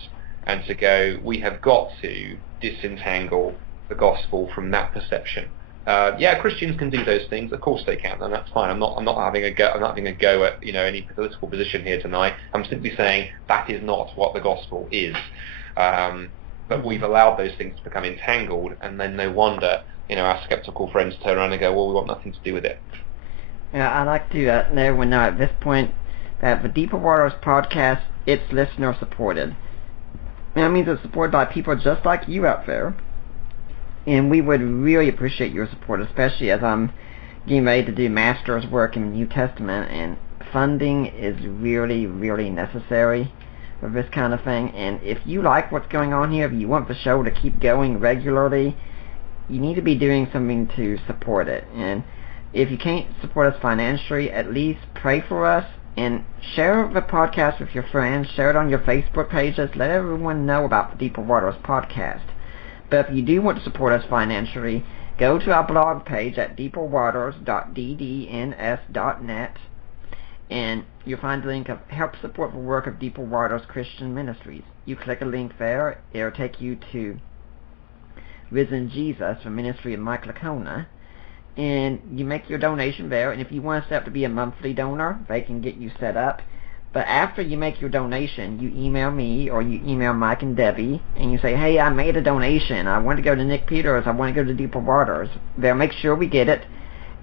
And to go, we have got to disentangle the gospel from that perception. Christians can do those things. Of course they can, and that's fine. I'm not having a go at any political position here tonight. I'm simply saying that is not what the gospel is. But we've allowed those things to become entangled, and then no wonder our skeptical friends turn around and go, well, we want nothing to do with it. Yeah, I'd like to let everyone know at this point that the Deeper Waters podcast, it's listener supported. That means it's supported by people just like you out there. And we would really appreciate your support, especially as I'm getting ready to do master's work in the New Testament, and funding is really, really necessary for this kind of thing. And if you like what's going on here, if you want the show to keep going regularly, you need to be doing something to support it. And if you can't support us financially, at least pray for us and share the podcast with your friends, share it on your Facebook pages, let everyone know about the Deeper Waters podcast. But if you do want to support us financially, go to our blog page at deeperwaters.ddns.net, and you'll find a link of help support the work of Deeper Waters Christian Ministries. You click a link there, it'll take you to Risen Jesus, the ministry of Mike Lacona, and you make your donation there. And if you want to set up to be a monthly donor, they can get you set up. But after you make your donation, you email me or you email Mike and Debbie, and you say, hey, I made a donation. I want to go to Nick Peters. I want to go to Deeper Waters. They'll make sure we get it,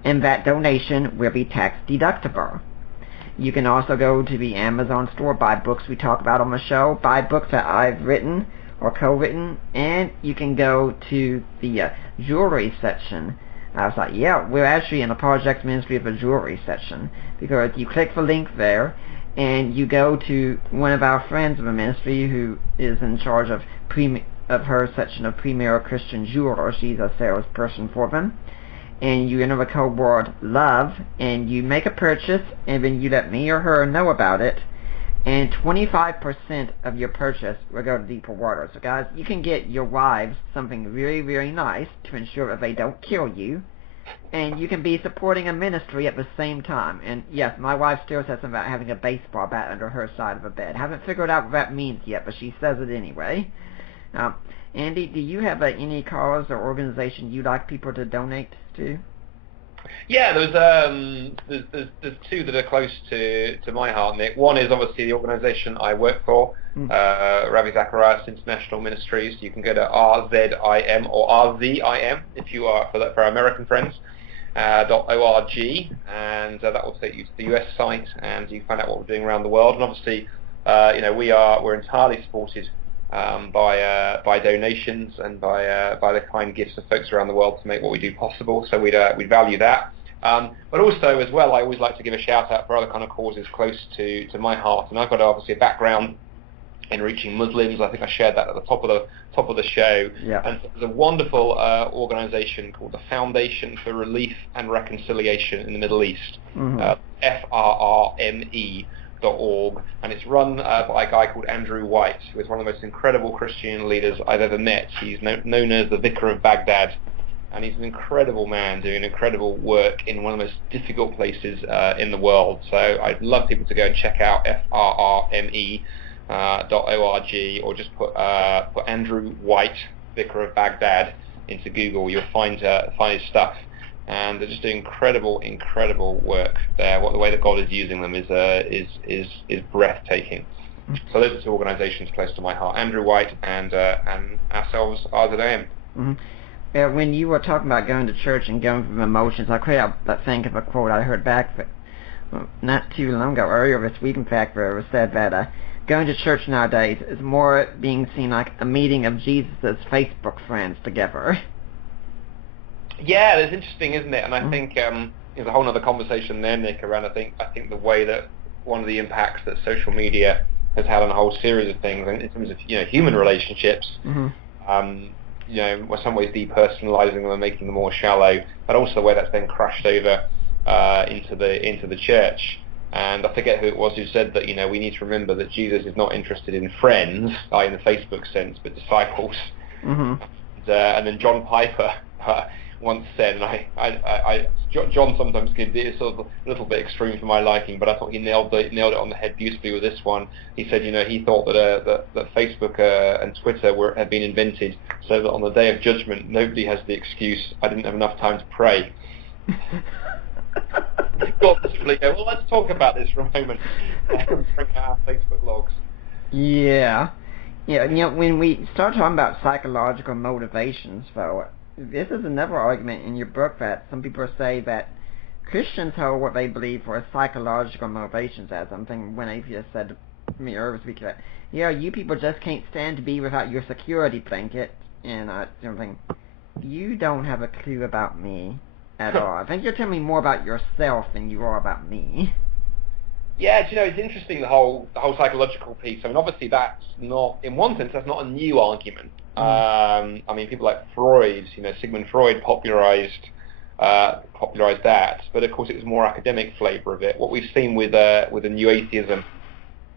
and that donation will be tax deductible. You can also go to the Amazon store, buy books we talk about on the show, buy books that I've written or co-written, and you can go to the jewelry section. I was like, yeah, we're actually in the Project Ministry of the jewelry section, because you click the link there, and you go to one of our friends of the ministry who is in charge of her section of Premier Christian Jewelers. She's a salesperson for them. And you enter the code word LOVE, and you make a purchase, and then you let me or her know about it, and 25% of your purchase will go to Deeper Waters. So guys, you can get your wives something really, really nice to ensure that they don't kill you, and you can be supporting a ministry at the same time. And yes, my wife still says something about having a baseball bat under her side of the bed. Haven't figured out what that means yet, but she says it anyway. Andy, do you have any cause or organization you'd like people to donate to? Yeah, there's two that are close to my heart, Nick. One is obviously the organisation I work for, Ravi Zacharias International Ministries. You can go to RZIM or RZIM if you are for our American friends. .org, and that will take you to the US site, and you can find out what we're doing around the world. And obviously, we're entirely supported by donations and by the kind gifts of folks around the world to make what we do possible. So we'd value that. But also as well, I always like to give a shout out for other kind of causes close to my heart. And I've got obviously a background in reaching Muslims. I think I shared that at the top of the show. Yeah. And there's a wonderful organisation called the Foundation for Relief and Reconciliation in the Middle East, FRRME.org, and it's run by a guy called Andrew White, who is one of the most incredible Christian leaders I've ever met. He's known as the Vicar of Baghdad, and he's an incredible man doing incredible work in one of the most difficult places in the world. So I'd love people to go and check out FRRME.org, or just put Andrew White, Vicar of Baghdad, into Google. You'll find his stuff. And they're just doing incredible work there. The way that God is using them is breathtaking. So those are two organisations close to my heart: Andrew White and ourselves, RZIM. When you were talking about going to church and going through emotions, I couldn't think of a quote I heard back not too long ago, earlier this week, in fact, where it was said that going to church nowadays is more being seen like a meeting of Jesus' Facebook friends together. Yeah, it's interesting, isn't it? And I think there's a whole other conversation there, Nick, around I think the way that one of the impacts that social media has had on a whole series of things, in terms of human relationships, in some ways depersonalizing them and making them more shallow, but also the way that's then crashed over into the church. And I forget who it was who said that we need to remember that Jesus is not interested in friends, in the Facebook sense, but disciples. And then John Piper once said, and John sometimes can be sort of a little bit extreme for my liking, but I thought he nailed it on the head beautifully with this one. He said, he thought that Facebook and Twitter had been invented so that on the day of judgment, nobody has the excuse, I didn't have enough time to pray. Well, let's talk about this for a moment. Bring out our Facebook logs. Yeah. When we start talking about psychological motivations, though, this is another argument in your book that some people say that Christians hold what they believe for psychological motivations as something when atheists said to me earlier this week that, you people just can't stand to be without your security blanket, and I think, you don't have a clue about me at all. I think you're telling me more about yourself than you are about me. Yeah, it's interesting, the whole psychological piece. I mean, obviously that's not, in one sense, that's not a new argument. I mean, people like Freud, Sigmund Freud popularized that, but of course it was more academic flavor of it. What we've seen with the new atheism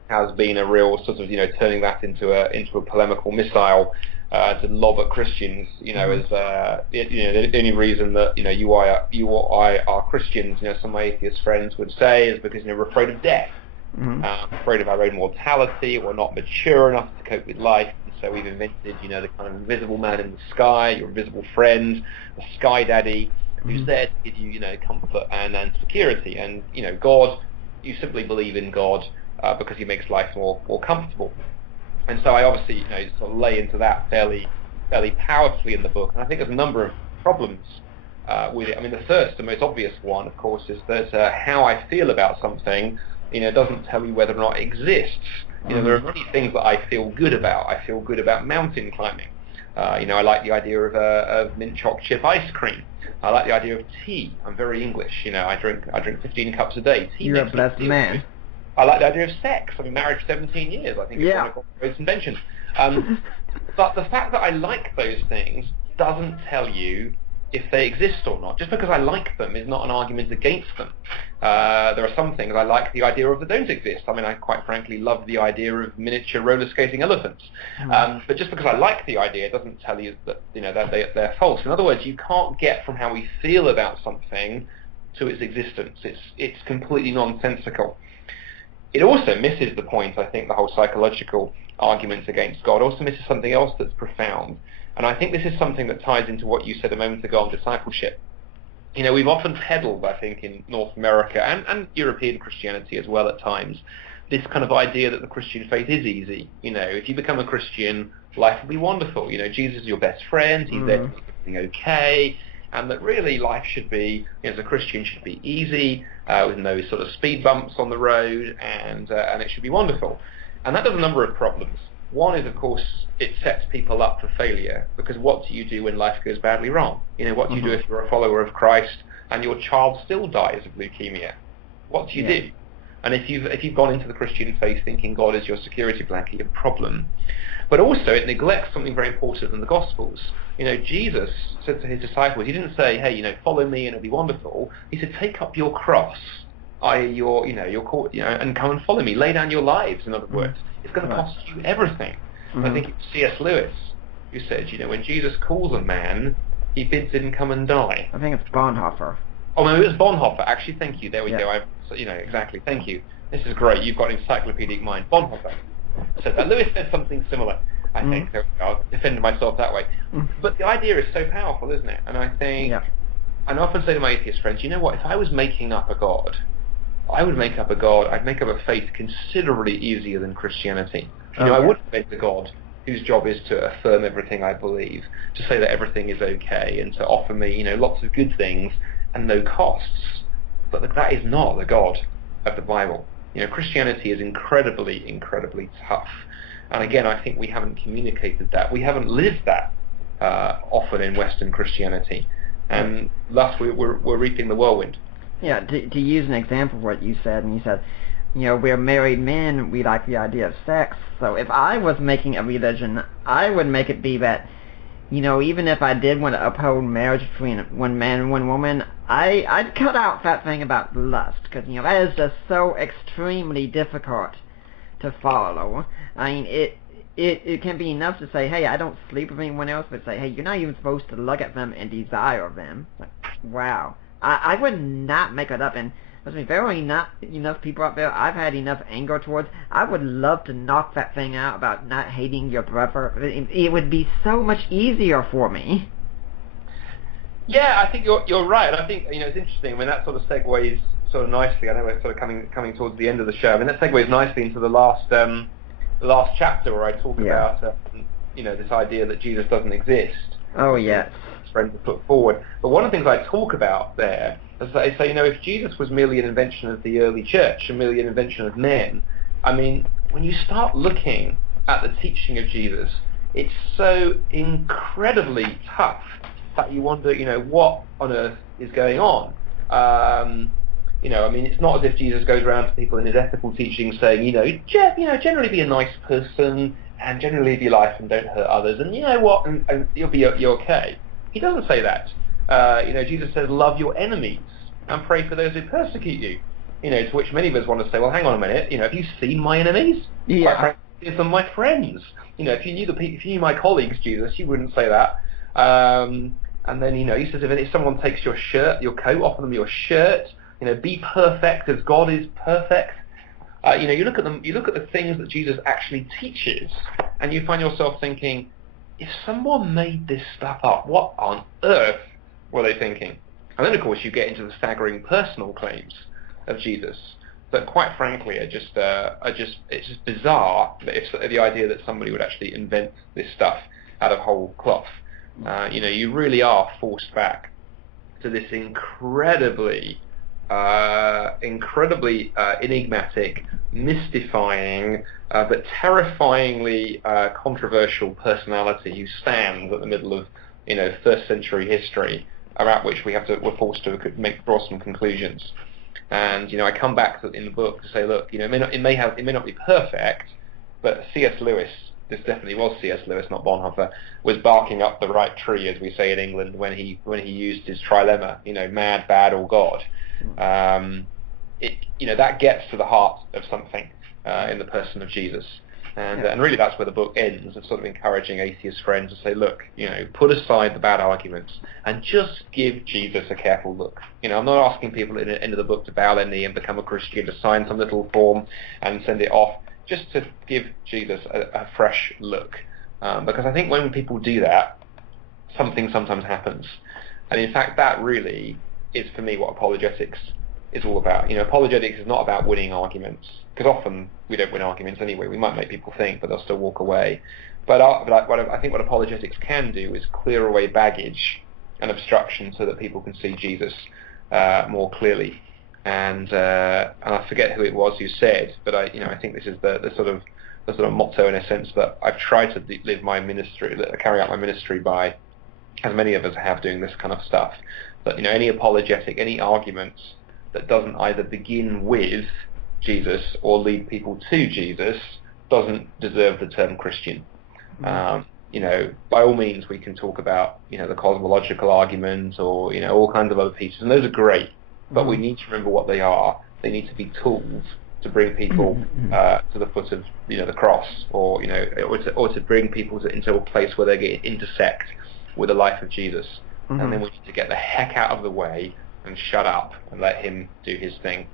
has been a real sort of, turning that into a polemical missile to lob at Christians, as the only reason that you or I are Christians, some of my atheist friends would say, is because we're afraid of death, afraid of our own mortality. We're not mature enough to cope with life, and so we've invented, the kind of invisible man in the sky, your invisible friend, the sky daddy, who's there to give you, comfort and security, and God. You simply believe in God because He makes life more comfortable. And so I obviously, sort of lay into that fairly powerfully in the book. And I think there's a number of problems with it. I mean, the first, the most obvious one, of course, is that how I feel about something, doesn't tell me whether or not it exists. There are many things that I feel good about. I feel good about mountain climbing. I like the idea of mint choc chip ice cream. I like the idea of tea. I'm very English. I drink 15 cups a day. Tea. You're a blessed man. Good. I like the idea of sex. I've been married for 17 years. I think it's one of God's greatest inventions. But the fact that I like those things doesn't tell you if they exist or not. Just because I like them is not an argument against them. There are some things I like the idea of that don't exist. I mean, I quite frankly love the idea of miniature roller skating elephants. But just because I like the idea doesn't tell you that that they're false. In other words, you can't get from how we feel about something to its existence. It's completely nonsensical. It also misses the point, I think, the whole psychological arguments against God also misses something else that's profound. And I think this is something that ties into what you said a moment ago on discipleship. We've often peddled, I think, in North America and European Christianity as well at times, this kind of idea that the Christian faith is easy. If you become a Christian, life will be wonderful. Jesus is your best friend. He's there to make everything okay. And that really life should be, as a Christian, should be easy, with no sort of speed bumps on the road, and it should be wonderful. And that does a number of problems. One is, of course, it sets people up for failure, because what do you do when life goes badly wrong? What do you do if you're a follower of Christ and your child still dies of leukemia? What do you do? And if you've gone into the Christian faith thinking God is your security blanket, you have a problem. But also it neglects something very important in the Gospels. Jesus said to his disciples, he didn't say, hey, follow me and it'll be wonderful. He said, take up your cross, i.e. your and come and follow me. Lay down your lives, in other words. It's going to cost you everything. I think it's C.S. Lewis who said, when Jesus calls a man, he bids him come and die. I think it's Bonhoeffer. Oh, no, it was Bonhoeffer. Actually, thank you. There we go. Exactly. Thank you. This is great. You've got an encyclopedic mind. Bonhoeffer said that. Lewis said something similar, I think. There we go. I'll defend myself that way. But the idea is so powerful, isn't it? And I think, I often say to my atheist friends, you know what? If I was making up a God, I'd make up a faith considerably easier than Christianity. I wouldn't make a God whose job is to affirm everything I believe, to say that everything is okay, and to offer me, lots of good things and no costs. But that is not the God of the Bible. Christianity is incredibly, incredibly tough. And again, I think we haven't communicated that. We haven't lived that often in Western Christianity. And thus we're reaping the whirlwind. Yeah, to use an example of what you said, and you said, we're married men, we like the idea of sex. So if I was making a religion, I would make it be that, even if I did want to uphold marriage between one man and one woman, I'd cut out that thing about lust, because, that is just so extremely difficult to follow. I mean, it can be enough to say, hey, I don't sleep with anyone else, but say, hey, you're not even supposed to look at them and desire them. Like, wow. I would not make it up, and there are not enough people out there I've had enough anger towards. I would love to knock that thing out about not hating your brother. It would be so much easier for me. Yeah, I think you're right. I think it's interesting. I mean, that sort of segues sort of nicely. I know we're sort of coming towards the end of the show. I mean, that segues nicely into the last chapter where I talk about this idea that Jesus doesn't exist. Oh yes. Friends have put forward. But one of the things I talk about there is that I say, if Jesus was merely an invention of the early church, and merely an invention of men, I mean, when you start looking at the teaching of Jesus, it's so incredibly tough that you wonder, what on earth is going on? I mean, it's not as if Jesus goes around to people in his ethical teaching saying, generally be a nice person and generally live your life and don't hurt others, and and you're okay. He doesn't say that. Jesus says, love your enemies and pray for those who persecute you. To which many of us want to say, well, hang on a minute. Have you seen my enemies? Yeah. Quite frankly, they're my friends. If you knew my colleagues, Jesus, you wouldn't say that. And then, he says, if someone takes your coat, offer them your shirt. Be perfect as God is perfect. You look at the things that Jesus actually teaches, and you find yourself thinking, if someone made this stuff up, what on earth were they thinking? And then, of course, you get into the staggering personal claims of Jesus that, quite frankly, are just it's just bizarre. The idea that somebody would actually invent this stuff out of whole cloth. You really are forced back to this incredibly enigmatic, mystifying, but terrifyingly controversial personality who stands at the middle of first century history, about which we're forced to draw some conclusions. And I come back in the book to say, look, it may not be perfect, but C.S. Lewis, this definitely was C.S. Lewis, not Bonhoeffer, was barking up the right tree, as we say in England, when he used his trilemma, mad, bad, or God. That gets to the heart of something in the person of Jesus. And really that's where the book ends, of sort of encouraging atheist friends to say, look, put aside the bad arguments and just give Jesus a careful look. I'm not asking people at the end of the book to bow their knee and become a Christian, to sign some little form and send it off, just to give Jesus a fresh look. Because I think when people do that, something sometimes happens. And in fact, that really is, for me, what apologetics is all about. Apologetics is not about winning arguments, because often we don't win arguments anyway. We might make people think, but they'll still walk away. But I think what apologetics can do is clear away baggage and obstruction so that people can see Jesus more clearly. And I forget who it was who said, but I think this is the sort of motto, in a sense, that I've tried to live my ministry, carry out my ministry by, as many of us have, doing this kind of stuff. But any apologetic, any arguments that doesn't either begin with Jesus or lead people to Jesus doesn't deserve the term Christian. By all means, we can talk about the cosmological argument or all kinds of other pieces, and those are great. But we need to remember what they are. They need to be tools to bring people to the foot of the cross, or to bring people into a place where they get intersect with the life of Jesus. And then we need to get the heck out of the way and shut up and let him do his thing.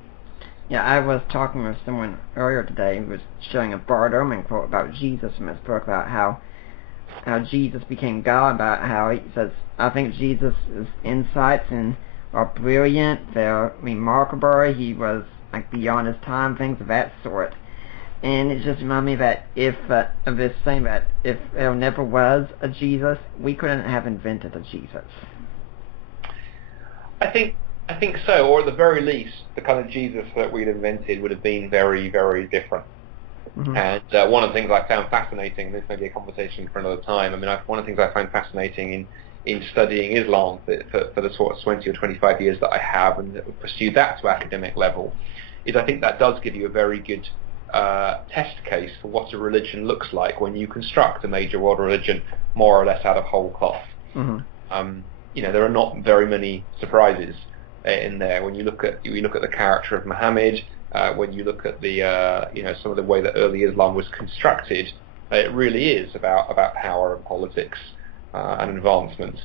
Yeah, I was talking with someone earlier today who was showing a Bart Ehrman quote about Jesus from his book, about how Jesus became God, about how he says, I think Jesus' insights are brilliant, they're remarkable, he was like beyond his time, things of that sort. And it just reminded me that if there never was a Jesus, we couldn't have invented a Jesus. I think I think so, or at the very least, the kind of Jesus that we'd invented would have been very, very different. Mm-hmm. And one of the things I found fascinating, this may be a conversation for another time, I mean, one of the things I find fascinating in studying Islam for the sort of 20 or 25 years that I have and pursued that to academic level, is I think that does give you a very good test case for what a religion looks like when you construct a major world religion more or less out of whole cloth. Mm-hmm. There are not very many surprises in there when you look at the character of Muhammad. When you look at the some of the way that early Islam was constructed, it really is about power and politics and advancement.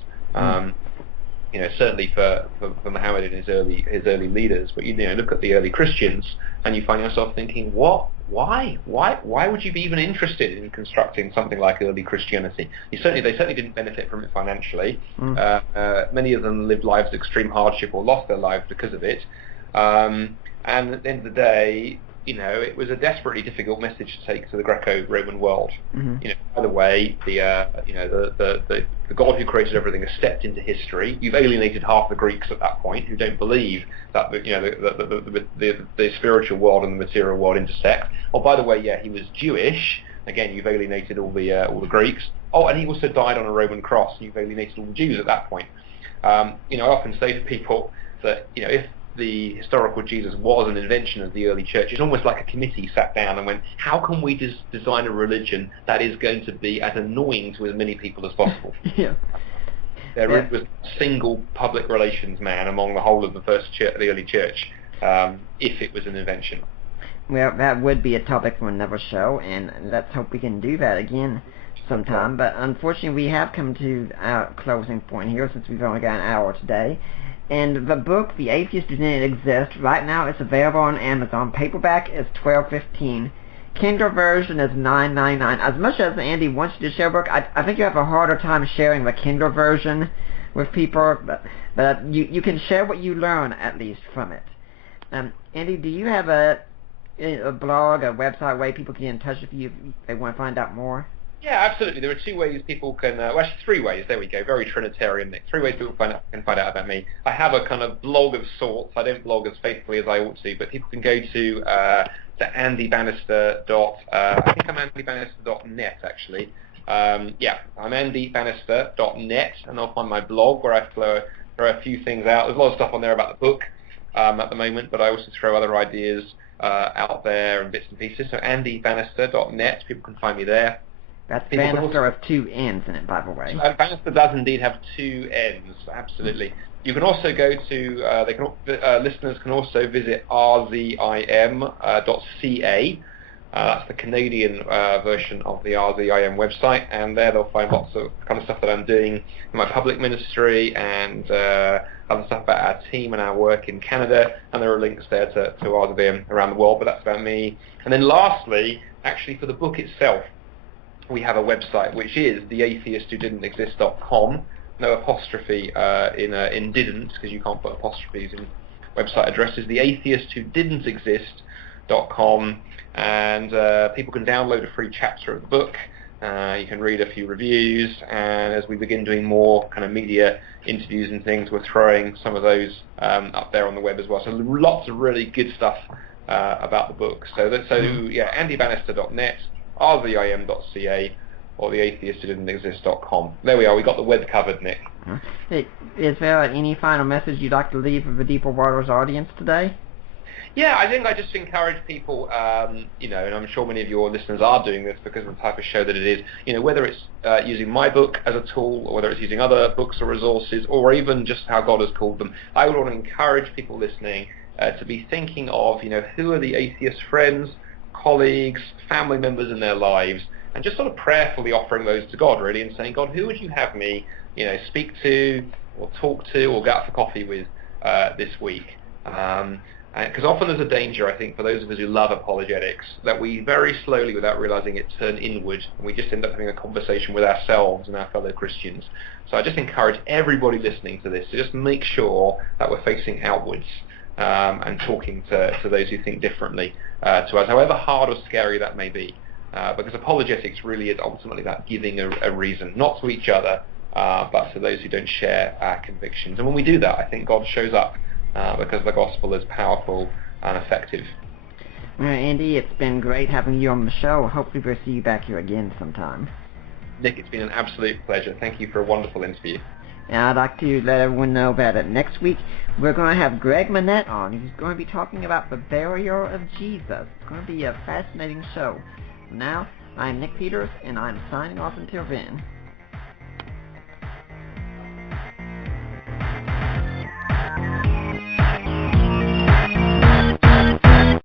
Certainly for Muhammad and his early leaders. But look at the early Christians, and you find yourself thinking, what? Why would you be even interested in constructing something like early Christianity? They certainly didn't benefit from it financially. Many of them lived lives of extreme hardship or lost their lives because of it. And at the end of the day, it was a desperately difficult message to take to the Greco-Roman world. Mm-hmm. By the way, the God who created everything has stepped into history. You've alienated half the Greeks at that point, who don't believe that the spiritual world and the material world intersect. Oh, by the way, yeah, he was Jewish. Again, you've alienated all the Greeks. Oh, and he also died on a Roman cross. You've alienated all the Jews at that point. I often say to people that if the historical Jesus was an invention of the early church, it's almost like a committee sat down and went, how can we design a religion that is going to be as annoying to as many people as possible? Yeah. There was a single public relations man among the whole of the the early church, if it was an invention. Well, that would be a topic for another show, and let's hope we can do that again sometime. But unfortunately, we have come to our closing point here, since we've only got an hour today. And the book, The Atheist Who Didn't Exist, right now it's available on Amazon. Paperback is $12.15. Kindle version is $9.99. As much as Andy wants you to share a book, I think you have a harder time sharing the Kindle version with people, but you can share what you learn, at least, from it. Andy, do you have a blog, a website, way people can get in touch with you if they want to find out more? Yeah, absolutely. There are two ways people can, actually three ways, there we go, very Trinitarian, Nick. Three ways people can find out about me. I have a kind of blog of sorts. I don't blog as faithfully as I ought to, but people can go to andybannister. I think I'm andybannister.net, actually. I'm andybannister.net, and they'll find my blog where I throw a few things out. There's a lot of stuff on there about the book at the moment, but I also throw other ideas out there and bits and pieces. So andybannister.net, people can find me there. That's Bannister with two N's in it, by the way. Bannister does indeed have two N's, absolutely. You can also go to, listeners can also visit rzim.ca. That's the Canadian version of the RZIM website, and there they'll find lots of kind of stuff that I'm doing in my public ministry and other stuff about our team and our work in Canada, and there are links there to RZIM around the world, but that's about me. And then lastly, actually for the book itself, we have a website which is theatheistwhodidn'texist.com. No apostrophe in didn't, because you can't put apostrophes in website addresses. Theatheistwhodidn'texist.com, and people can download a free chapter of the book. You can read a few reviews, and as we begin doing more kind of media interviews and things, we're throwing some of those up there on the web as well. So lots of really good stuff about the book. So andybannister.net, rzim.ca, or theatheistwhodidn'texist.com. There we are. We got the web covered, Nick. Hey, is there any final message you'd like to leave with the Deeper Waters audience today? Yeah, I think I just encourage people, and I'm sure many of your listeners are doing this because of the type of show that it is, whether it's using my book as a tool, or whether it's using other books or resources, or even just how God has called them. I would want to encourage people listening to be thinking of, who are the atheist friends, colleagues, family members in their lives, and just sort of prayerfully offering those to God, really, and saying, God, who would you have me, speak to, or talk to, or go out for coffee with this week? Because often there's a danger, I think, for those of us who love apologetics, that we very slowly, without realizing it, turn inward, and we just end up having a conversation with ourselves and our fellow Christians. So I just encourage everybody listening to this to just make sure that we're facing outwards and talking to those who think differently to us, however hard or scary that may be. Because apologetics really is ultimately that giving a reason, not to each other, but to those who don't share our convictions. And when we do that, I think God shows up because the gospel is powerful and effective. Andy, it's been great having you on the show. Hopefully we'll see you back here again sometime. Nick, it's been an absolute pleasure. Thank you for a wonderful interview. And I'd like to let everyone know that next week we're going to have Greg Manette on, who's going to be talking about the burial of Jesus. It's going to be a fascinating show. Now, I'm Nick Peters, and I'm signing off until then.